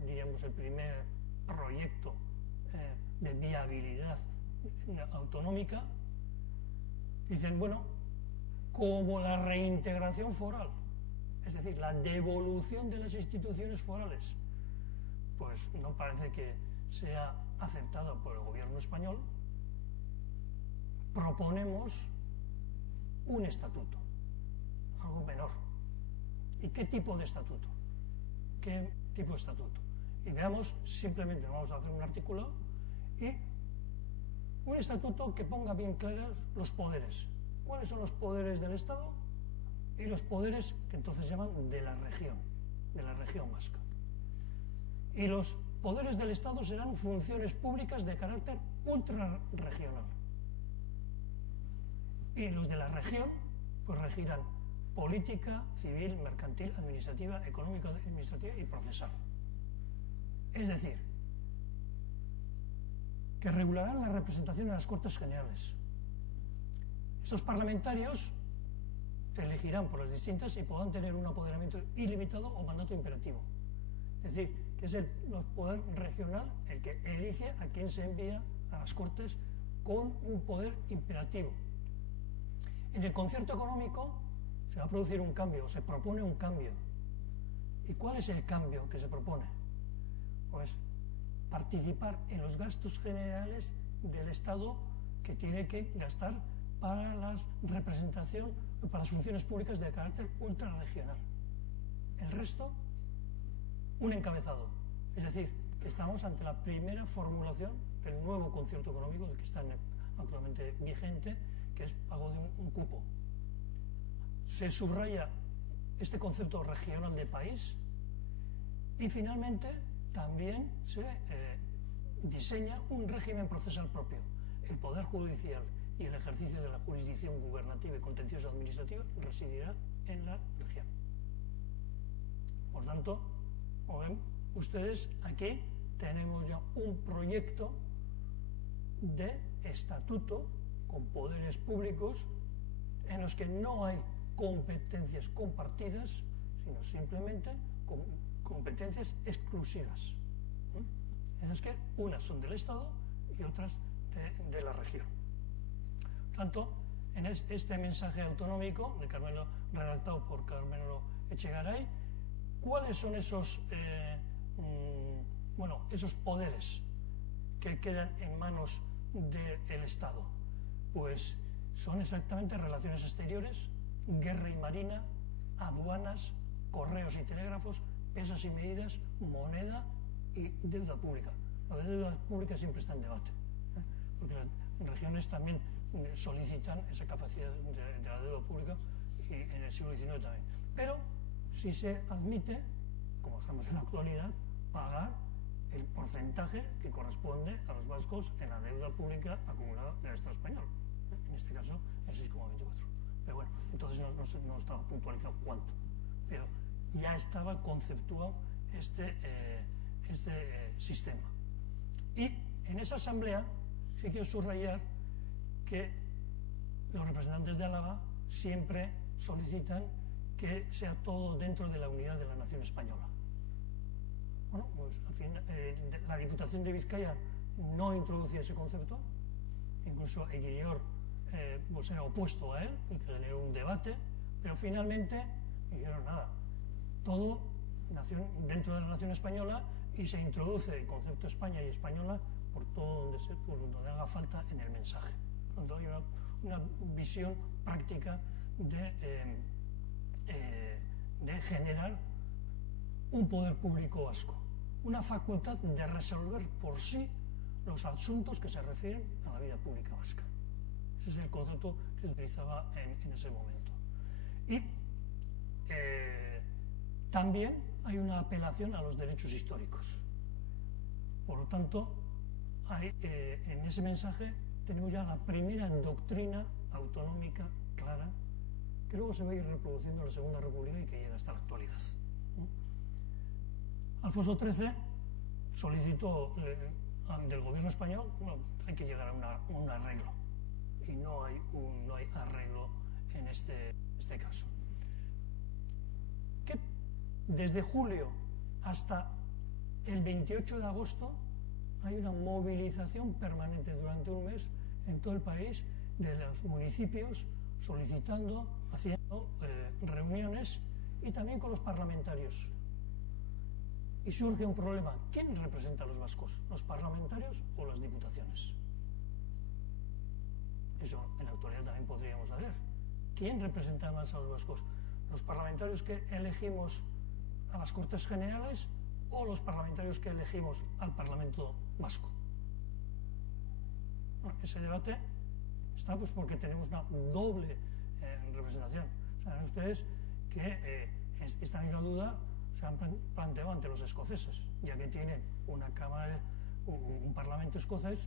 proyecto de viabilidad autonómica, dicen, bueno, como la reintegración foral, es decir, la devolución de las instituciones forales, pues no parece que sea aceptada por el gobierno español, proponemos un estatuto, algo menor. ¿Y qué tipo de estatuto? ¿Qué tipo de estatuto? Y veamos, simplemente vamos a hacer un artículo y Un estatuto que ponga bien claros los poderes. ¿Cuáles son los poderes del Estado? Y los poderes que entonces llaman de la región vasca. Y los poderes del Estado serán funciones públicas de carácter ultrarregional. Y los de la región, pues regirán política, civil, mercantil, administrativa, económica, administrativa y procesal. Es decir, que regularán la representación en las Cortes Generales. Estos parlamentarios se elegirán por las distintas y podrán tener un apoderamiento ilimitado o mandato imperativo. Es decir, que es el poder regional el que elige a quién se envía a las Cortes con un poder imperativo. En el concierto económico se va a producir un cambio, se propone un cambio. ¿Y cuál es el cambio que se propone? Pues participar en los gastos generales del Estado que tiene que gastar para la representación, para las funciones públicas de carácter ultrarregional. El resto, un encabezado. Es decir, que estamos ante la primera formulación del nuevo concierto económico, del que está actualmente vigente, que es pago de un cupo. Se subraya este concepto regional de país y finalmente también se diseña un régimen procesal propio. El Poder Judicial y el ejercicio de la jurisdicción gubernativa y contenciosa administrativa residirá en la región. Por tanto, como ven ustedes, aquí tenemos ya un proyecto de estatuto con poderes públicos en los que no hay competencias compartidas, sino simplemente competencias exclusivas, en las que unas son del Estado y otras de la región. Por tanto, en este mensaje autonómico de Carmelo, redactado por Carmelo Echegaray, ¿cuáles son esos poderes que quedan en manos del Estado? Pues son exactamente relaciones exteriores, guerra y marina, aduanas, correos y telégrafos, pesas y medidas, moneda y deuda pública. La deuda pública siempre está en debate, porque las regiones también solicitan esa capacidad de la deuda pública, y en el siglo XIX también. Pero si se admite, como estamos en la actualidad, pagar el porcentaje que corresponde a los vascos en la deuda pública acumulada del Estado español, en este caso el 6,24. Pero bueno, entonces no estaba puntualizado cuánto, pero ya estaba conceptuado este sistema. Y en esa asamblea sí quiero subrayar que los representantes de Álava siempre solicitan que sea todo dentro de la unidad de la nación española. Bueno, pues al fin, la Diputación de Vizcaya no introducía ese concepto, incluso Eguirior pues era opuesto a él y que generó un debate, pero finalmente dijeron nada, todo dentro de la nación española, y se introduce el concepto España y española por todo donde haga falta en el mensaje. Por tanto, hay una visión práctica de generar un poder público vasco, una facultad de resolver por sí los asuntos que se refieren a la vida pública vasca. Ese es el concepto que se utilizaba en ese momento. Y también hay una apelación a los derechos históricos. Por lo tanto, en ese mensaje tenemos ya la primera doctrina autonómica clara, que luego se va a ir reproduciendo en la Segunda República y que llega hasta la actualidad. Alfonso XIII solicitó del gobierno español, bueno, hay que llegar a un arreglo, y no hay arreglo en este caso. Que desde julio hasta el 28 de agosto hay una movilización permanente durante un mes en todo el país de los municipios solicitando, haciendo reuniones, y también con los parlamentarios. Y surge un problema: ¿quién representa a los vascos? ¿Los parlamentarios o las diputaciones? Eso en la actualidad también podríamos saber. ¿Quién representa más a los vascos? ¿Los parlamentarios que elegimos a las Cortes Generales o los parlamentarios que elegimos al Parlamento Vasco? Bueno, ese debate está pues porque tenemos una doble representación. Saben ustedes que esta misma duda se han planteado ante los escoceses, ya que tienen una cámara, un parlamento escocés,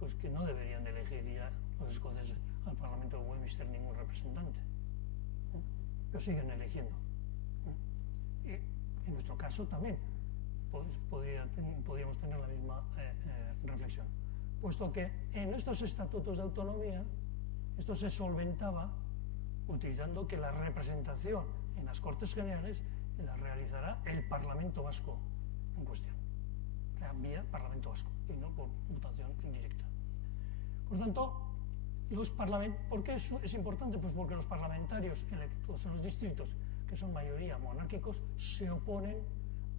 pues que no deberían de elegir ya los escoceses al parlamento de Westminster ningún representante. Lo siguen eligiendo. Y en nuestro caso también podríamos tener la misma reflexión, puesto que en estos estatutos de autonomía esto se solventaba utilizando que la representación en las Cortes Generales la realizará el Parlamento Vasco en cuestión, o sea, vía Parlamento Vasco y no por votación indirecta. Por tanto, ¿por qué es importante? Pues porque los parlamentarios electos en los distritos, que son mayoría monárquicos, se oponen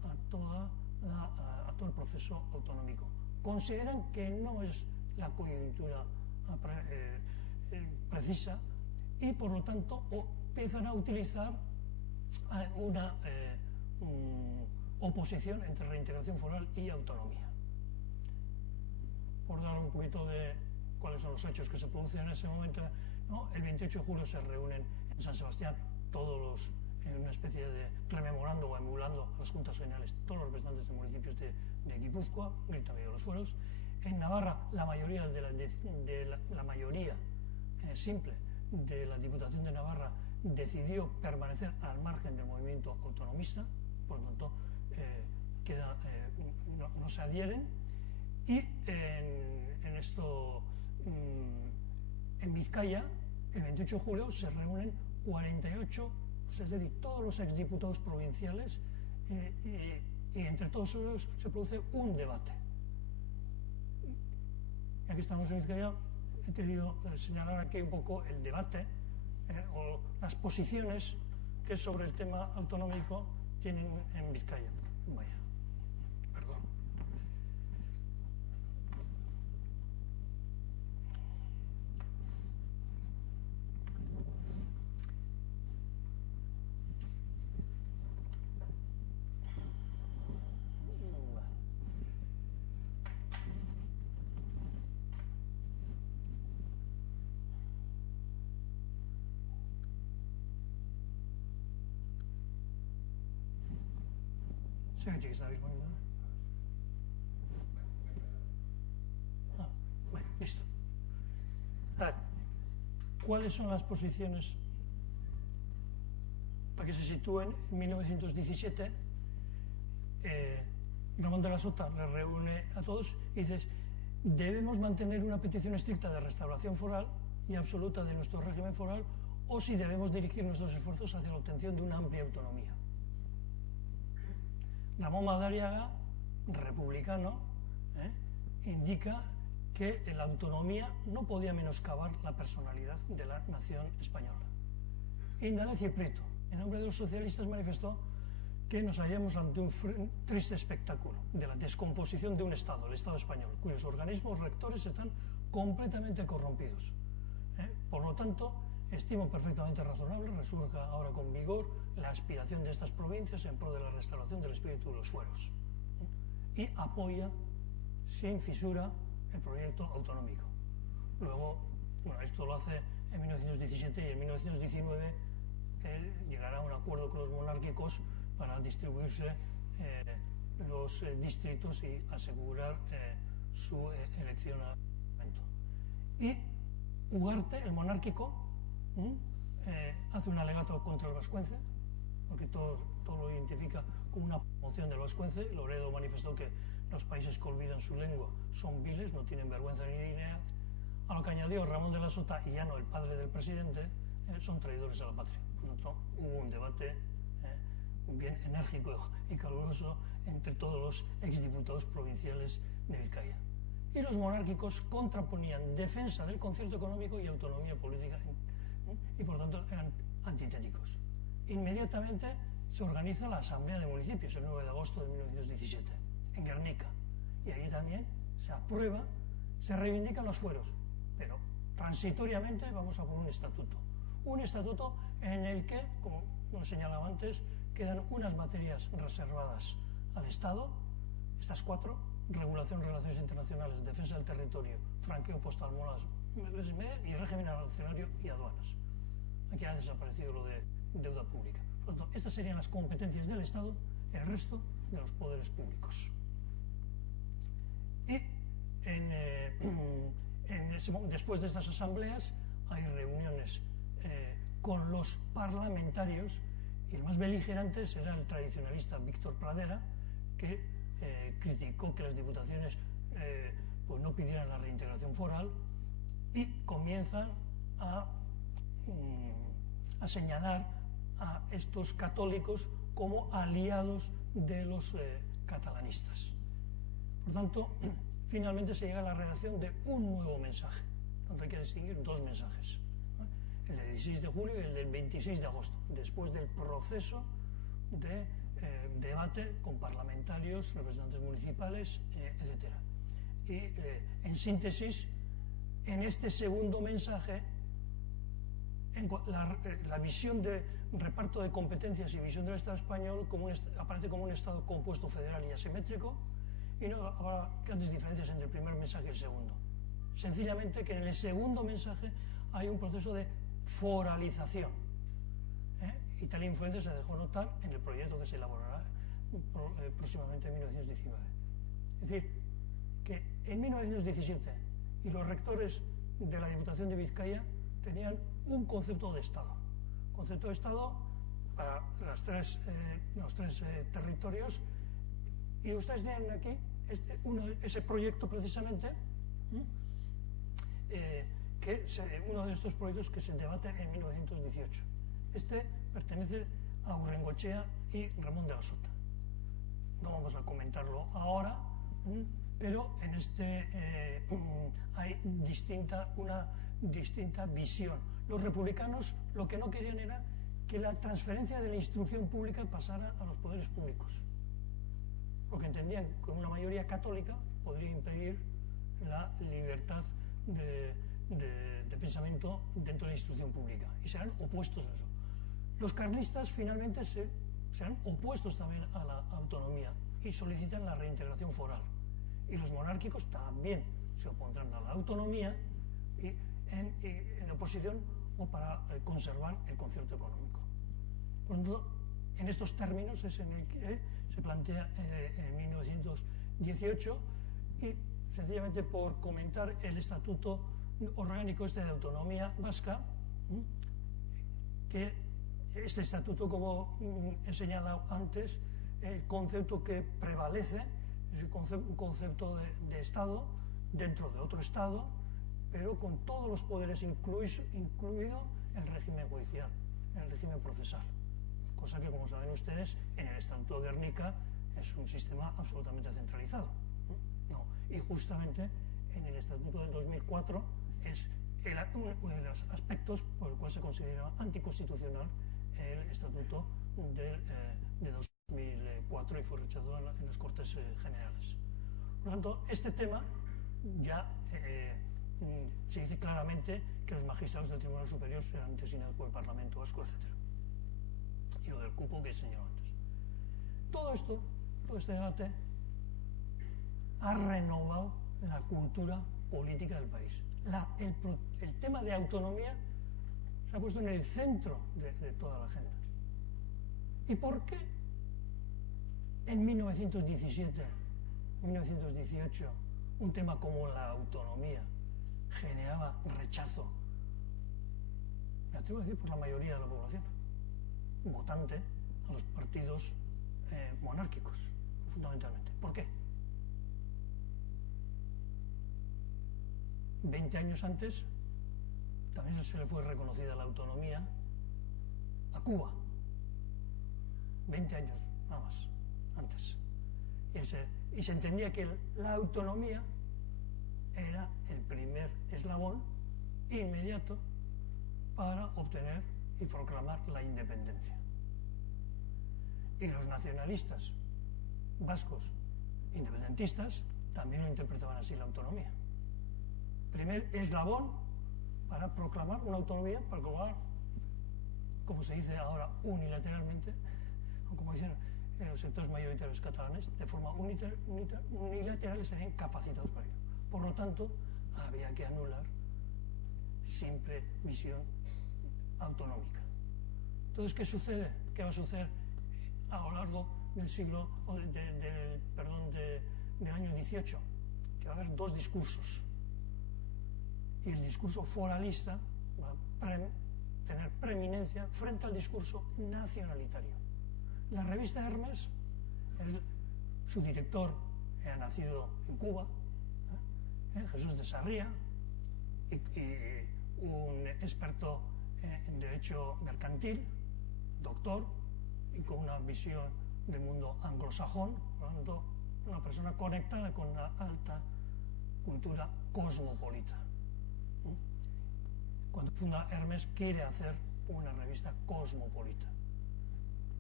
a todo el proceso autonómico. Consideran que no es la coyuntura precisa y, por lo tanto, empiezan a utilizar una oposición entre reintegración foral y autonomía. Por dar un poquito de cuáles son los hechos que se producen en ese momento, ¿no? El 28 de julio se reúnen en San Sebastián en una especie de rememorando o emulando a las juntas generales todos los representantes de municipios de Guipúzcoa y también de los fueros. En Navarra, la mayoría simple de la Diputación de Navarra decidió permanecer al margen del movimiento autonomista, por lo tanto no se adhieren. Y en Vizcaya, el 28 de julio, se reúnen 48, es decir, todos los exdiputados provinciales, y entre todos ellos se produce un debate. Aquí estamos en Vizcaya, he querido señalar aquí un poco el debate o las posiciones que sobre el tema autonómico tienen en Vizcaya. Vaya, perdón. Bueno, listo. A ver, ¿cuáles son las posiciones para que se sitúen? En 1917, Ramón de la Sota le reúne a todos y dice: debemos mantener una petición estricta de restauración foral y absoluta de nuestro régimen foral, o si debemos dirigir nuestros esfuerzos hacia la obtención de una amplia autonomía. Ramón Madariaga, republicano, indica que la autonomía no podía menoscabar la personalidad de la nación española. Indalecio Prieto, en nombre de los socialistas, manifestó que nos hallamos ante un triste espectáculo de la descomposición de un Estado, el Estado español, cuyos organismos rectores están completamente corrompidos. Por lo tanto, estimo perfectamente razonable resurja ahora con vigor la aspiración de estas provincias en pro de la restauración del espíritu de los fueros, y apoya sin fisura el proyecto autonómico. Luego, bueno, esto lo hace en 1917 y en 1919 llegará a un acuerdo con los monárquicos para distribuirse los distritos y asegurar su elección al Parlamento. Y Ugarte, el monárquico, hace un alegato contra el vascuence, porque todo lo identifica como una promoción del vascuence. Loredo manifestó que los países que olvidan su lengua son viles, no tienen vergüenza ni dignidad. A lo que añadió Ramón de la Sota y Llano, el padre del presidente, son traidores a la patria. Por lo tanto, hubo un debate bien enérgico y caluroso entre todos los exdiputados provinciales de Vizcaya. Y los monárquicos contraponían defensa del concierto económico y autonomía política, y por tanto eran antitéticos. Inmediatamente se organiza la Asamblea de Municipios, el 9 de agosto de 1917, en Guernica, y allí también se aprueba, se reivindican los fueros, pero transitoriamente vamos a por un estatuto en el que, como señalaba antes, quedan unas materias reservadas al Estado, estas 4, regulación de relaciones internacionales, defensa del territorio, franqueo postal, molas y régimen arancelario y aduanas. Aquí ha desaparecido lo de deuda pública. Por lo tanto, estas serían las competencias del Estado, el resto de los poderes públicos. Y después de estas asambleas hay reuniones con los parlamentarios, y el más beligerante será el tradicionalista Víctor Pradera, que criticó que las diputaciones pues no pidieran la reintegración foral, y comienzan a señalar a estos católicos como aliados de los catalanistas. Por tanto, finalmente se llega a la redacción de un nuevo mensaje, donde hay que distinguir dos mensajes, ¿no? El del 16 de julio y el del 26 de agosto, después del proceso de debate con parlamentarios, representantes municipales, etc. Y, en síntesis, en este segundo mensaje, la visión de reparto de competencias y visión del Estado español aparece como un Estado compuesto, federal y asimétrico, y no habrá grandes diferencias entre el primer mensaje y el segundo. Sencillamente que en el segundo mensaje hay un proceso de foralización, y tal influencia se dejó notar en el proyecto que se elaborará próximamente en 1919. Es decir, que en 1917 y los rectores de la Diputación de Vizcaya tenían un concepto de Estado. Concepto de Estado para los tres territorios, y ustedes tienen aquí ese proyecto precisamente, uno de estos proyectos que se debate en 1918. Este pertenece a Urrengochea y Ramón de la Sota. No vamos a comentarlo ahora, pero en hay una distinta visión. Los republicanos lo que no querían era que la transferencia de la instrucción pública pasara a los poderes públicos, porque entendían que una mayoría católica podría impedir la libertad de pensamiento dentro de la instrucción pública, y serán opuestos a eso. Los carlistas finalmente serán opuestos también a la autonomía y solicitan la reintegración foral, y los monárquicos también se opondrán a la autonomía y en oposición o para conservar el concierto económico. Por lo tanto, en estos términos es en el que se plantea en 1918, y sencillamente por comentar el estatuto orgánico de autonomía vasca, que este estatuto, como he señalado antes, el concepto que prevalece es un concepto de Estado dentro de otro Estado, pero con todos los poderes, incluido el régimen judicial, el régimen procesal, cosa que, como saben ustedes, en el Estatuto de Guernica es un sistema absolutamente centralizado, ¿no? Y justamente en el Estatuto del 2004 es uno de los aspectos por el cual se considera anticonstitucional el Estatuto de 2004 y fue rechazado en las Cortes Generales. Por lo tanto, este tema ya se dice claramente que los magistrados del Tribunal Superior serán designados por el Parlamento Vasco, etc. Y lo del cupo que he señalado antes. Todo este debate ha renovado la cultura política del país. El tema de autonomía se ha puesto en el centro de toda la agenda. ¿Y por qué en 1917, 1918, un tema como la autonomía generaba rechazo, me atrevo a decir, por la mayoría de la población votante a los partidos monárquicos, fundamentalmente? ¿Por qué? 20 años antes también se le fue reconocida la autonomía a Cuba. 20 años, nada más, antes. Y se entendía que la autonomía era el primer eslabón inmediato para obtener y proclamar la independencia. Y los nacionalistas vascos independentistas también lo interpretaban así, la autonomía. Primer eslabón para proclamar una autonomía, para proclamar, como se dice ahora unilateralmente, o como dicen los sectores mayoritarios catalanes de forma unilateral estarían capacitados para ello. Por lo tanto, había que anular simple visión autonómica. Entonces, ¿qué sucede? ¿Qué va a suceder a lo largo del siglo, del año 18? Que va a haber dos discursos. Y el discurso foralista va a tener preeminencia frente al discurso nacionalitario. La revista Hermes, su director ha nacido en Cuba, Jesús de Sarria, y un experto en derecho mercantil, doctor, y con una visión del mundo anglosajón, por lo tanto, una persona conectada con la alta cultura cosmopolita. Cuando funda Hermes quiere hacer una revista cosmopolita,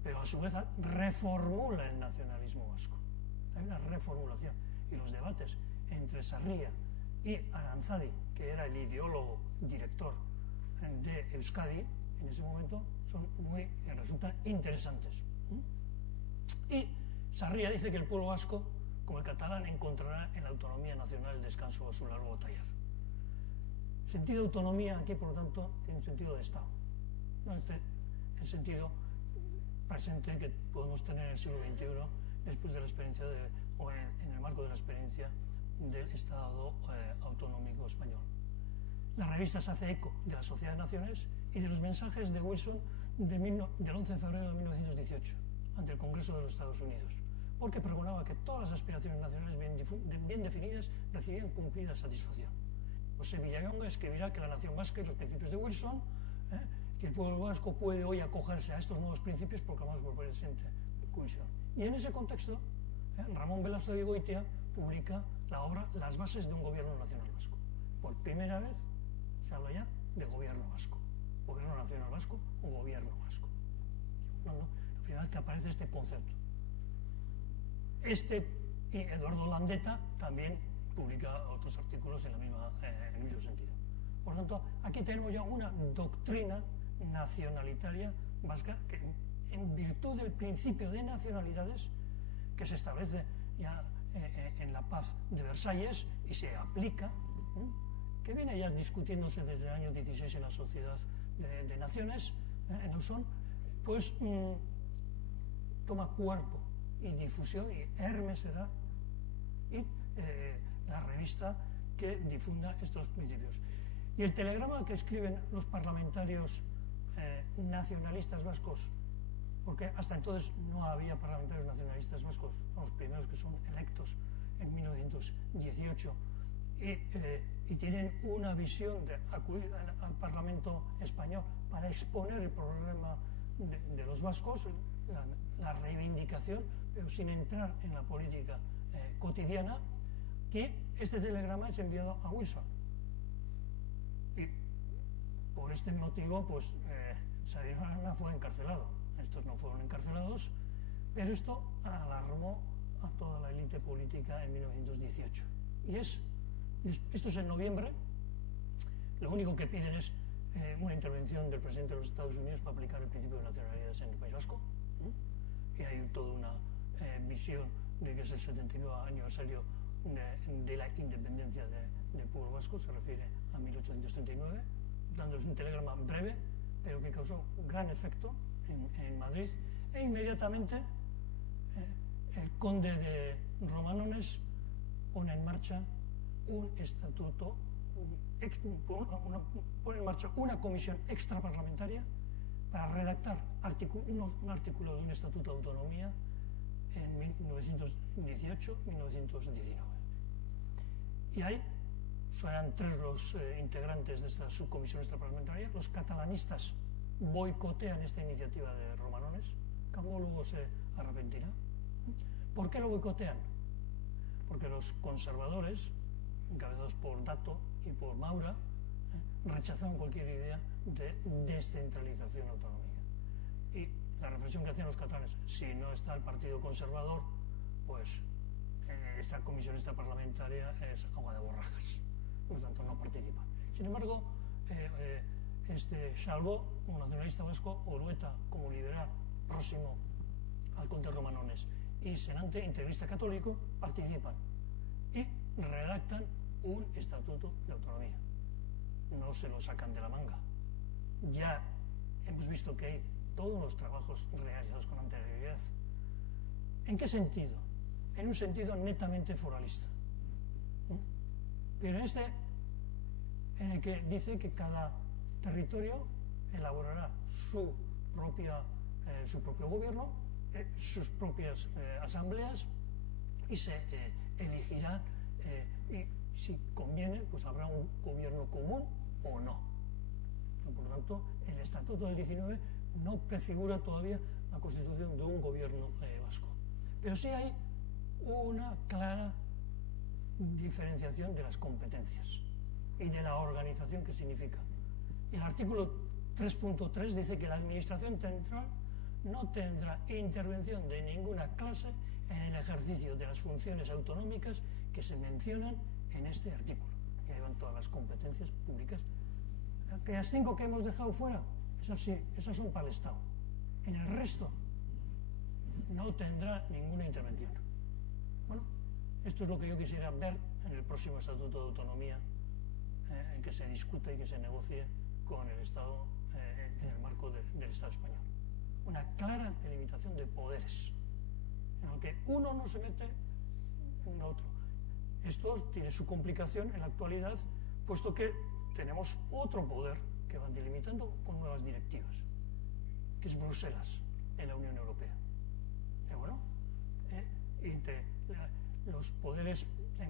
pero a su vez reformula el nacionalismo vasco. Hay una reformulación, y los debates entre Sarria y Aranzadi, que era el ideólogo director de Euskadi en ese momento, resultan interesantes. Y Sarria dice que el pueblo vasco, como el catalán, encontrará en la autonomía nacional el descanso a su largo tallar. Sentido de autonomía aquí, por lo tanto, tiene un sentido de Estado. No el sentido presente que podemos tener en el siglo XXI después de la experiencia o en el marco de la experiencia del Estado autonómico español. La revista se hace eco de la Sociedad de Naciones y de los mensajes de Wilson del 11 de febrero de 1918 ante el Congreso de los Estados Unidos, porque pregonaba que todas las aspiraciones nacionales bien definidas recibían cumplida satisfacción. José Villalonga escribirá que la nación vasca y los principios de Wilson, que el pueblo vasco puede hoy acogerse a estos nuevos principios proclamados por el presidente Wilson. Y en ese contexto, Ramón Velasco de Goitia publica la obra Las bases de un gobierno nacional vasco. Por primera vez se habla ya de gobierno vasco. Gobierno nacional vasco o gobierno vasco. La primera vez que aparece este concepto. Y Eduardo Landeta también publica otros artículos en el mismo sentido. Por lo tanto, aquí tenemos ya una doctrina nacionalitaria vasca que, en virtud del principio de nacionalidades que se establece ya en la paz de Versalles y se aplica, que viene ya discutiéndose desde el año 16 en la Sociedad de Naciones, en Ausón, pues toma cuerpo y difusión, y Hermes será la revista que difunda estos principios. Y el telegrama que escriben los parlamentarios nacionalistas vascos, porque hasta entonces no había parlamentarios nacionalistas vascos, son los primeros que son electos en 1918, y tienen una visión de acudir al Parlamento español para exponer el problema de los vascos, la reivindicación, pero sin entrar en la política cotidiana, que este telegrama es enviado a Wilson. Y por este motivo, pues, Sabino fue encarcelado. Estos no fueron encarcelados, pero esto alarmó a toda la élite política en 1918. Y esto es en noviembre. Lo único que piden es una intervención del presidente de los Estados Unidos para aplicar el principio de nacionalidades en el País Vasco. Y hay toda una visión de que es el 79 aniversario de la independencia del pueblo vasco, se refiere a 1839, dándoles un telegrama breve, pero que causó gran efecto en Madrid, e inmediatamente el conde de Romanones pone en marcha un estatuto, pone en marcha una comisión extraparlamentaria para redactar un artículo de un estatuto de autonomía en 1918-1919. Y ahí eran tres los integrantes de esta subcomisión extraparlamentaria. Los catalanistas boicotean esta iniciativa de Romanones. Cambó luego se arrepentirá. ¿Por qué lo boicotean? Porque los conservadores, encabezados por Dato y por Maura, rechazaron cualquier idea de descentralización autonómica. Y la reflexión que hacían los catalanes, si no está el Partido Conservador, pues esta comisión extraparlamentaria es agua de borrajas, por lo tanto no participa. Sin embargo, Salvó, como nacionalista vasco, Orueta, como liberal próximo al conde Romanones y Senante, integrista católico, participan y redactan un estatuto de autonomía. No se lo sacan de la manga. Ya hemos visto que hay todos los trabajos realizados con anterioridad. ¿En qué sentido? En un sentido netamente foralista. Pero en el que dice que cada territorio elaborará su propio gobierno, sus propias asambleas, y se elegirá, y si conviene, pues habrá un gobierno común o no. Por lo tanto, el Estatuto del 19 no prefigura todavía la constitución de un gobierno vasco. Pero sí hay una clara diferenciación de las competencias y de la organización que significa. El artículo 3.3 dice que la Administración Central no tendrá intervención de ninguna clase en el ejercicio de las funciones autonómicas que se mencionan en este artículo. Y ahí van todas las competencias públicas. Aquellas 5 que hemos dejado fuera, esas sí, esas son para el Estado. En el resto no tendrá ninguna intervención. Bueno, esto es lo que yo quisiera ver en el próximo Estatuto de Autonomía, en que se discute y que se negocie con el Estado, en el marco del Estado español. Una clara delimitación de poderes, en el que uno no se mete en el otro. Esto tiene su complicación en la actualidad, puesto que tenemos otro poder que van delimitando con nuevas directivas, que es Bruselas, en la Unión Europea. Bueno, entre los poderes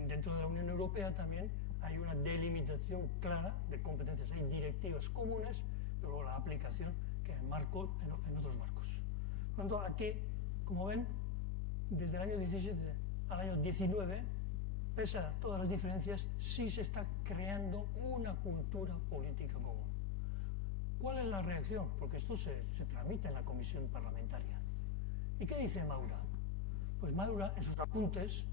dentro de la Unión Europea también hay una delimitación clara de competencias, hay directivas comunes, pero luego la aplicación que en otros marcos. Por lo tanto, aquí, como ven, desde el año 17 al año 19, pese a todas las diferencias, sí se está creando una cultura política común. ¿Cuál es la reacción? Porque esto se tramita en la comisión parlamentaria. ¿Y qué dice Maura? Pues Maura, en sus apuntes,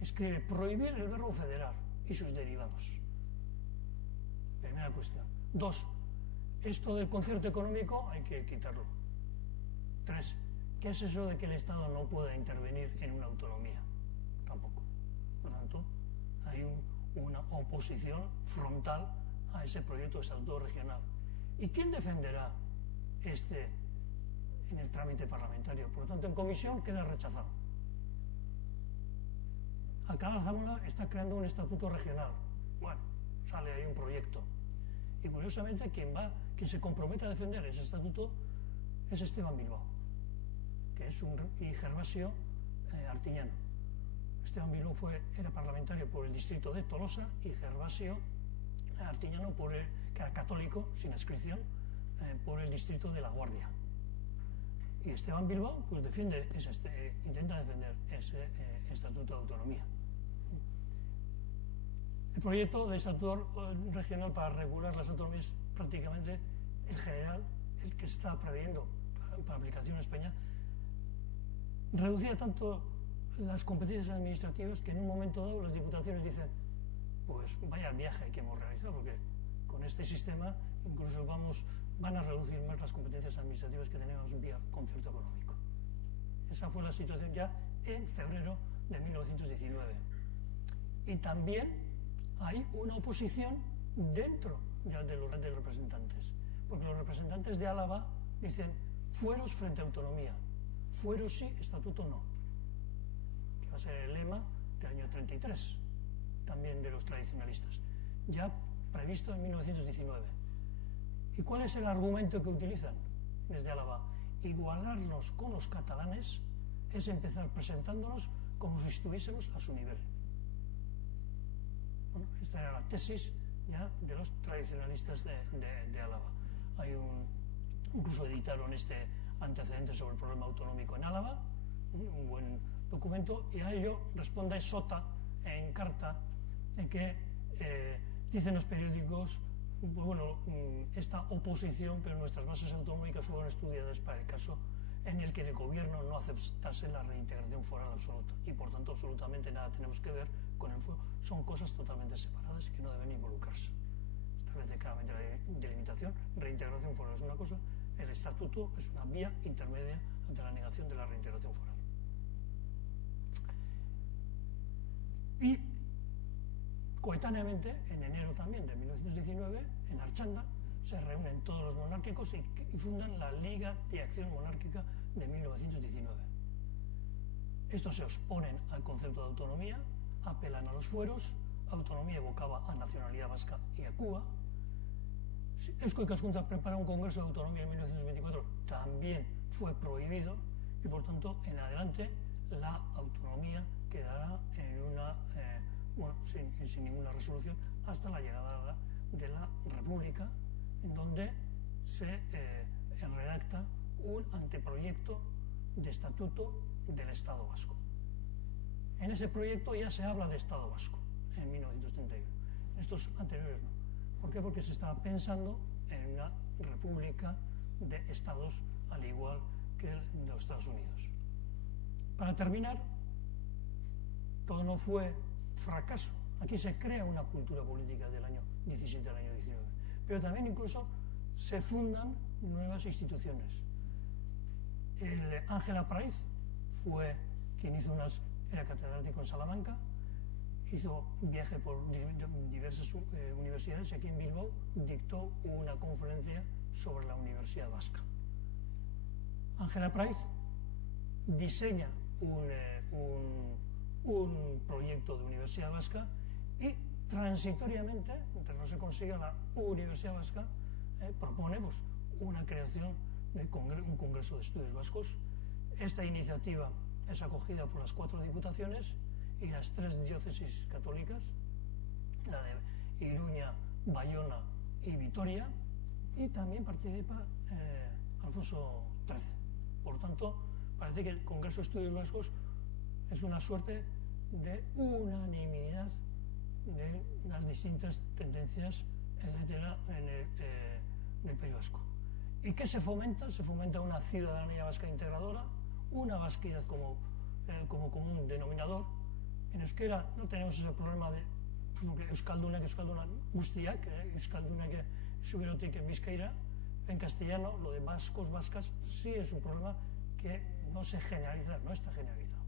escribe prohibir el verbo federar y sus derivados. Primera cuestión. 2. Esto del concierto económico hay que quitarlo. 3. ¿Qué es eso de que el Estado no pueda intervenir en una autonomía? Tampoco. Por lo tanto, hay una oposición frontal a ese proyecto de estatuto regional. ¿Y quién defenderá en el trámite parlamentario? Por lo tanto, en comisión queda rechazado. Alcalá Zamora está creando un estatuto regional. Bueno, sale ahí un proyecto. Y curiosamente quien se compromete a defender ese estatuto es Esteban Bilbao, que es y Gervasio Artiñano. Esteban Bilbao era parlamentario por el distrito de Tolosa y Gervasio Artiñano, que era católico, sin adscripción, por el distrito de La Guardia. Y Esteban Bilbao pues intenta defender ese estatuto de autonomía. El proyecto de estatuto regional para regular las autonomías, prácticamente el general, el que se está previendo para aplicación en España, reducía tanto las competencias administrativas que en un momento dado las diputaciones dicen, pues vaya viaje que hemos realizado, porque con este sistema incluso van a reducir más las competencias administrativas que tenemos vía concierto económico. Esa fue la situación ya en febrero de 1919. Y también hay una oposición dentro ya de los representantes, porque los representantes de Álava dicen fueros frente a autonomía, fueros sí, estatuto no, que va a ser el lema del año 33, también de los tradicionalistas, ya previsto en 1919. ¿Y cuál es el argumento que utilizan desde Álava? Igualarnos con los catalanes es empezar presentándonos como si estuviésemos a su nivel. Bueno, esta era la tesis ya de los tradicionalistas de Álava. Incluso editaron este antecedente sobre el problema autonómico en Álava, un buen documento, y a ello responde Sota en carta, en que dicen los periódicos, pues bueno, esta oposición, pero nuestras bases autonómicas fueron estudiadas para el caso en el que el gobierno no aceptase la reintegración foral absoluta y por tanto absolutamente nada tenemos que ver con el fuero. Son cosas totalmente separadas y que no deben involucrarse. Establece claramente la delimitación. Reintegración foral es una cosa, el estatuto es una vía intermedia ante la negación de la reintegración foral. Y coetáneamente, en enero también de 1919, en Archanda, se reúnen todos los monárquicos y fundan la Liga de Acción Monárquica de 1919. Estos se oponen al concepto de autonomía, apelan a los fueros, autonomía evocaba a nacionalidad vasca y a Cuba. Eusko Ikaskuntza prepara un congreso de autonomía en 1924, también fue prohibido y por tanto en adelante la autonomía quedará en una, sin ninguna resolución hasta la llegada de la República, en donde se redacta un anteproyecto de estatuto del Estado vasco. En ese proyecto ya se habla de Estado vasco, en 1931. En estos anteriores no. ¿Por qué? Porque se estaba pensando en una república de estados al igual que el de los Estados Unidos. Para terminar, todo no fue fracaso. Aquí se crea una cultura política del año 17 al año 19. Pero también incluso se fundan nuevas instituciones. El Ángela Praiz fue quien era catedrático en Salamanca, hizo viaje por diversas universidades y aquí en Bilbao dictó una conferencia sobre la Universidad Vasca. Ángela Praiz diseña un proyecto de Universidad Vasca y transitoriamente, mientras no se consiga la Universidad Vasca, proponemos una creación de un Congreso de Estudios Vascos. Esta iniciativa es acogida por las 4 diputaciones y las 3 diócesis católicas, la de Iruña, Bayona y Vitoria, y también participa Alfonso XIII. Por tanto, parece que el Congreso de Estudios Vascos es una suerte de unanimidad de las distintas tendencias, etcétera, en el País Vasco. ¿Y qué se fomenta? Se fomenta una ciudadanía vasca integradora, una vasquidad como común denominador. En euskera no tenemos ese problema de euskaldunak guztiak, euskaldunak zuberotik bizkaira. En castellano, lo de vascos, vascas, sí es un problema que no se generaliza, no está generalizado.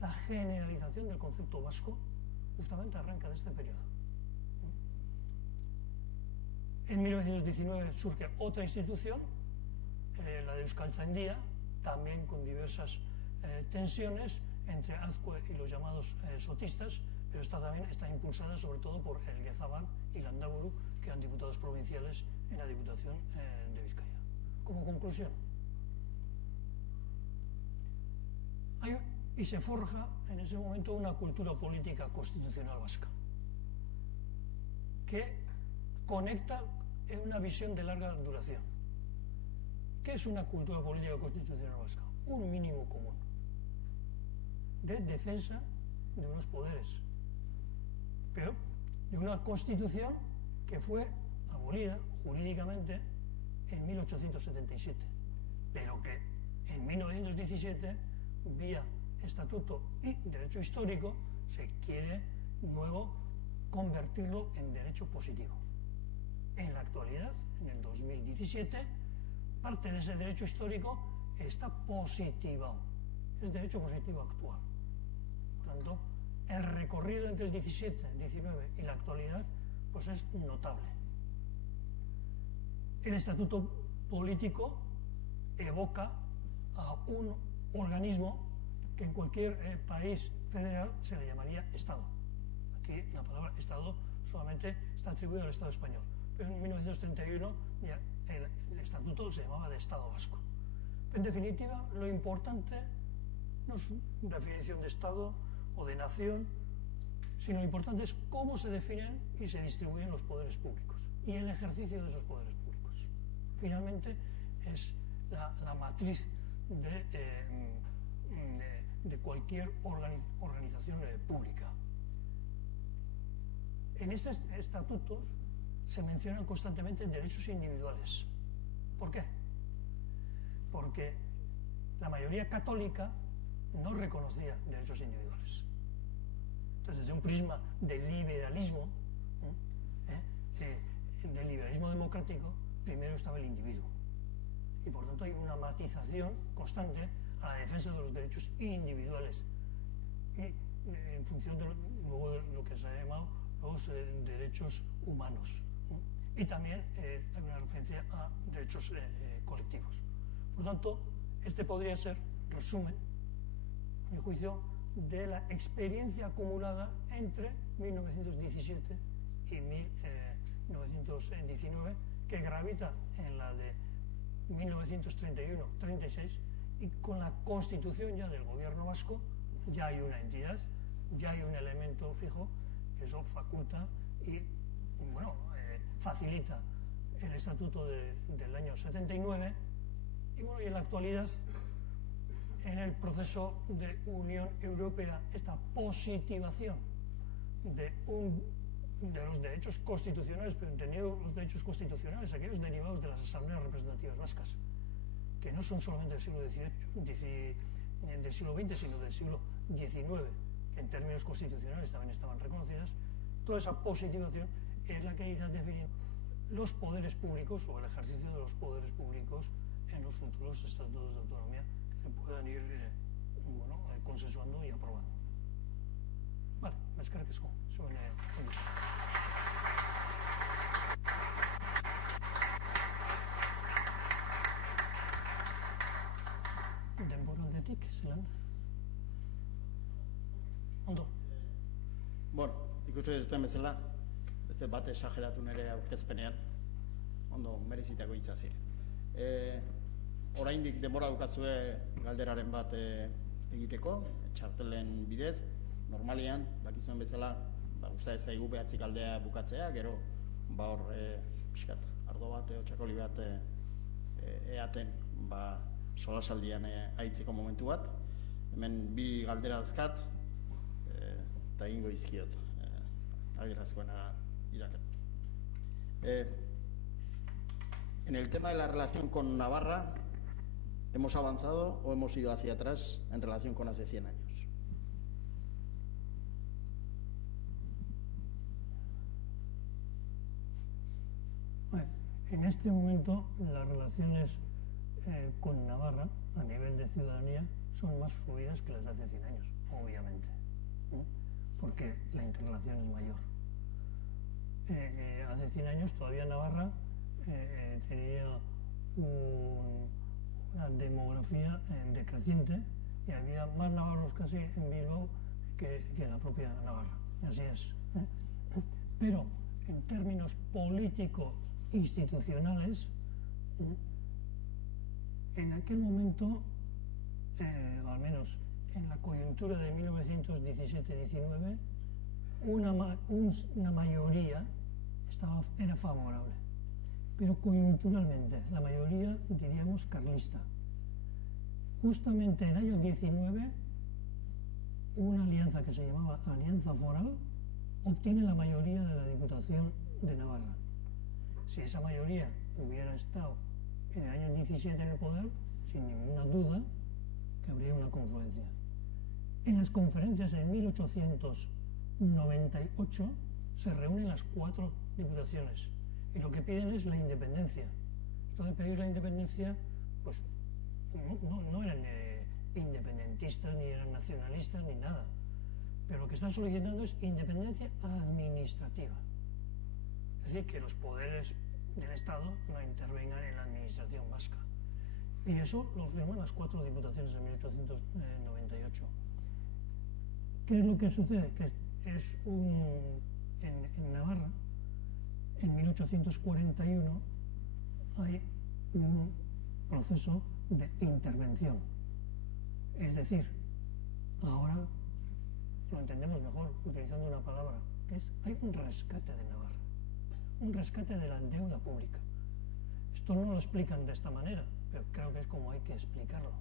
La generalización del concepto vasco justamente arranca de este periodo. En 1919 surge otra institución, la de Euskaltzaindia, también con diversas tensiones entre Azkue y los llamados sotistas, pero esta también está impulsada sobre todo por el Gezabal y Landaburu, que eran diputados provinciales en la Diputación de Vizcaya. Como conclusión, y se forja en ese momento una cultura política constitucional vasca que conecta en una visión de larga duración. ¿Qué es una cultura política constitucional vasca? Un mínimo común de defensa de unos poderes, pero de una constitución que fue abolida jurídicamente en 1877, pero que en 1917, vía estatuto y derecho histórico, se quiere luego convertirlo en derecho positivo. En la actualidad, en el 2017, parte de ese derecho histórico está positivado, es derecho positivo actual. Por tanto, el recorrido entre el 17, 19 y la actualidad pues es notable. El estatuto político evoca a un organismo que en cualquier país federal se le llamaría Estado. Aquí la palabra Estado solamente está atribuida al Estado español, pero en 1931 ya el estatuto se llamaba de Estado vasco. En definitiva, lo importante no es una definición de Estado o de nación, sino lo importante es cómo se definen y se distribuyen los poderes públicos y el ejercicio de esos poderes públicos. Finalmente, es la matriz de cualquier organización pública. En estos estatutos se mencionan constantemente derechos individuales. ¿Por qué? Porque la mayoría católica no reconocía derechos individuales. Entonces, desde un prisma del liberalismo, del liberalismo democrático, primero estaba el individuo. y por tanto hay una matización constante a la defensa de los derechos individuales y en función de luego de lo que se ha llamado los derechos humanos, ¿no? Y también hay una referencia a derechos colectivos. Por tanto, este podría ser resumen, a mi juicio, de la experiencia acumulada entre 1917 y 1919, que gravita en la de 1931-36, y con la constitución ya del gobierno vasco ya hay una entidad, ya hay un elemento fijo, que eso faculta y bueno, facilita el estatuto del año 79, y bueno, y en la actualidad, en el proceso de Unión Europea, esta positivación de los derechos constitucionales, pero entendido los derechos constitucionales, aquellos derivados de las asambleas representativas vascas, que no son solamente del siglo XX, sino del siglo XIX, que en términos constitucionales también estaban reconocidas. Toda esa positivación es la que irá definiendo los poderes públicos o el ejercicio de los poderes públicos en los futuros estatutos de autonomía que se puedan ir consensuando y aprobando. Vale, més crec que és com. Denboraldetik, zelan? Ondo. Bueno, ikusi duten bezala, beste bat esageratu nire aurkezpenean, ondo merezitako hitza ziren. Oraindik denbora daukazue galderaren bat egiteko, txartelen bidez, normalian, dakizuen bezala, gusta ezaigu behatzik galdea bukatzea, gero, hor, pixkat, ardo bat, txakoli bat eaten, solasaldian aitzeko momentu bat. Hemen bi galdera dazkat, eta egingo izkiot, agirrazkoena iraket. En el tema de la relación con Navarra, ¿hemos avanzado o hemos ido hacia atrás en relación con hace 100 años? Bueno, en este momento las relaciones con Navarra, a nivel de ciudadanía, son más fluidas que las de hace 100 años, obviamente, ¿no? Porque la interrelación es mayor. Hace 100 años todavía Navarra tenía una demografía decreciente y había más navarros casi en Bilbao que en la propia Navarra, y así es. Pero en términos políticos institucionales, en aquel momento, al menos en la coyuntura de 1917-19, una mayoría era favorable, pero coyunturalmente, la mayoría, diríamos, carlista. Justamente en el año 19, una alianza que se llamaba Alianza Foral obtiene la mayoría de la Diputación de Navarra. Si esa mayoría hubiera estado en el año 17 en el poder, sin ninguna duda que habría una confluencia. En las conferencias en 1898 se reúnen las 4 diputaciones y lo que piden es la independencia. Esto de pedir la independencia, pues no eran independentistas, ni eran nacionalistas, ni nada. Pero lo que están solicitando es independencia administrativa. Es decir, que los poderes del Estado no intervengan en la administración vasca. Y eso lo firman las 4 diputaciones de 1898. ¿Qué es lo que sucede? Que es en Navarra, en 1841, hay un proceso de intervención. Es decir, ahora lo entendemos mejor utilizando una palabra, que es, hay un rescate de Navarra, un rescate de la deuda pública. Esto no lo explican de esta manera, pero creo que es como hay que explicarlo.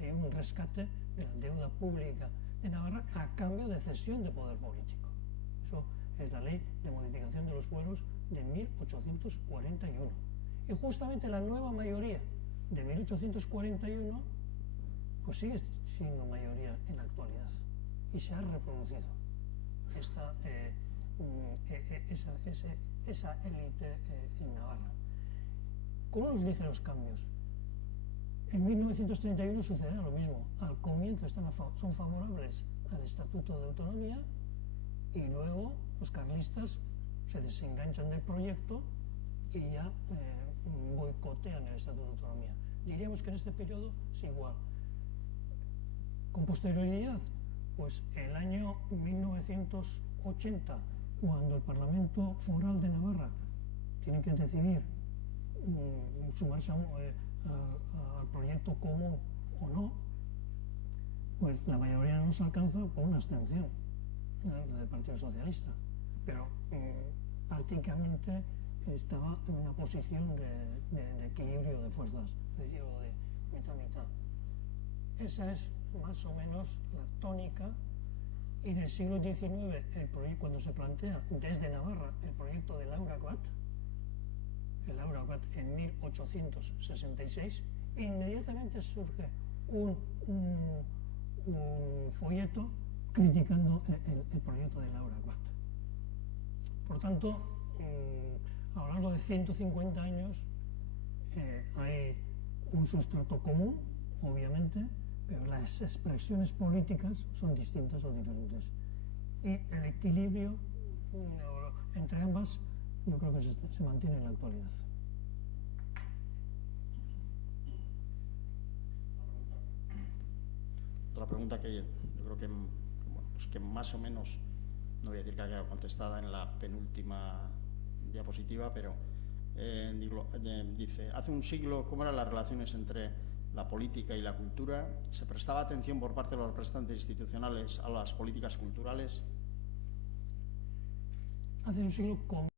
Hay un rescate de la deuda pública de Navarra a cambio de cesión de poder político. Eso es la ley de modificación de los fueros de 1841. Y justamente la nueva mayoría de 1841 pues sigue siendo mayoría en la actualidad y se ha reproducido esa élite en Navarra, con unos ligeros cambios. En 1931 sucederá lo mismo. Al comienzo son favorables al Estatuto de Autonomía y luego los carlistas se desenganchan del proyecto y ya boicotean el Estatuto de Autonomía. Diríamos que en este periodo es igual. Con posterioridad, pues el año 1980, cuando el Parlamento Foral de Navarra tiene que decidir sumarse al proyecto común o no, pues la mayoría no se alcanza por una abstención del Partido Socialista, pero prácticamente estaba en una posición de equilibrio de fuerzas, de mitad-mitad. Esa es más o menos la tónica. Y en el siglo XIX, cuando se plantea desde Navarra el proyecto del Euraquat, en 1866, inmediatamente surge un folleto criticando el proyecto del Euraquat. Por tanto, a lo largo de 150 años hay un sustrato común, obviamente, pero las expresiones políticas son distintas o diferentes. Y el equilibrio entre ambas yo creo que se mantiene en la actualidad. Otra pregunta que yo creo que, bueno, pues que más o menos, no voy a decir que ha quedado contestada en la penúltima diapositiva, pero dice, hace un siglo, ¿cómo eran las relaciones entre la política y la cultura? ¿Se prestaba atención por parte de los representantes institucionales a las políticas culturales? Hace un siglo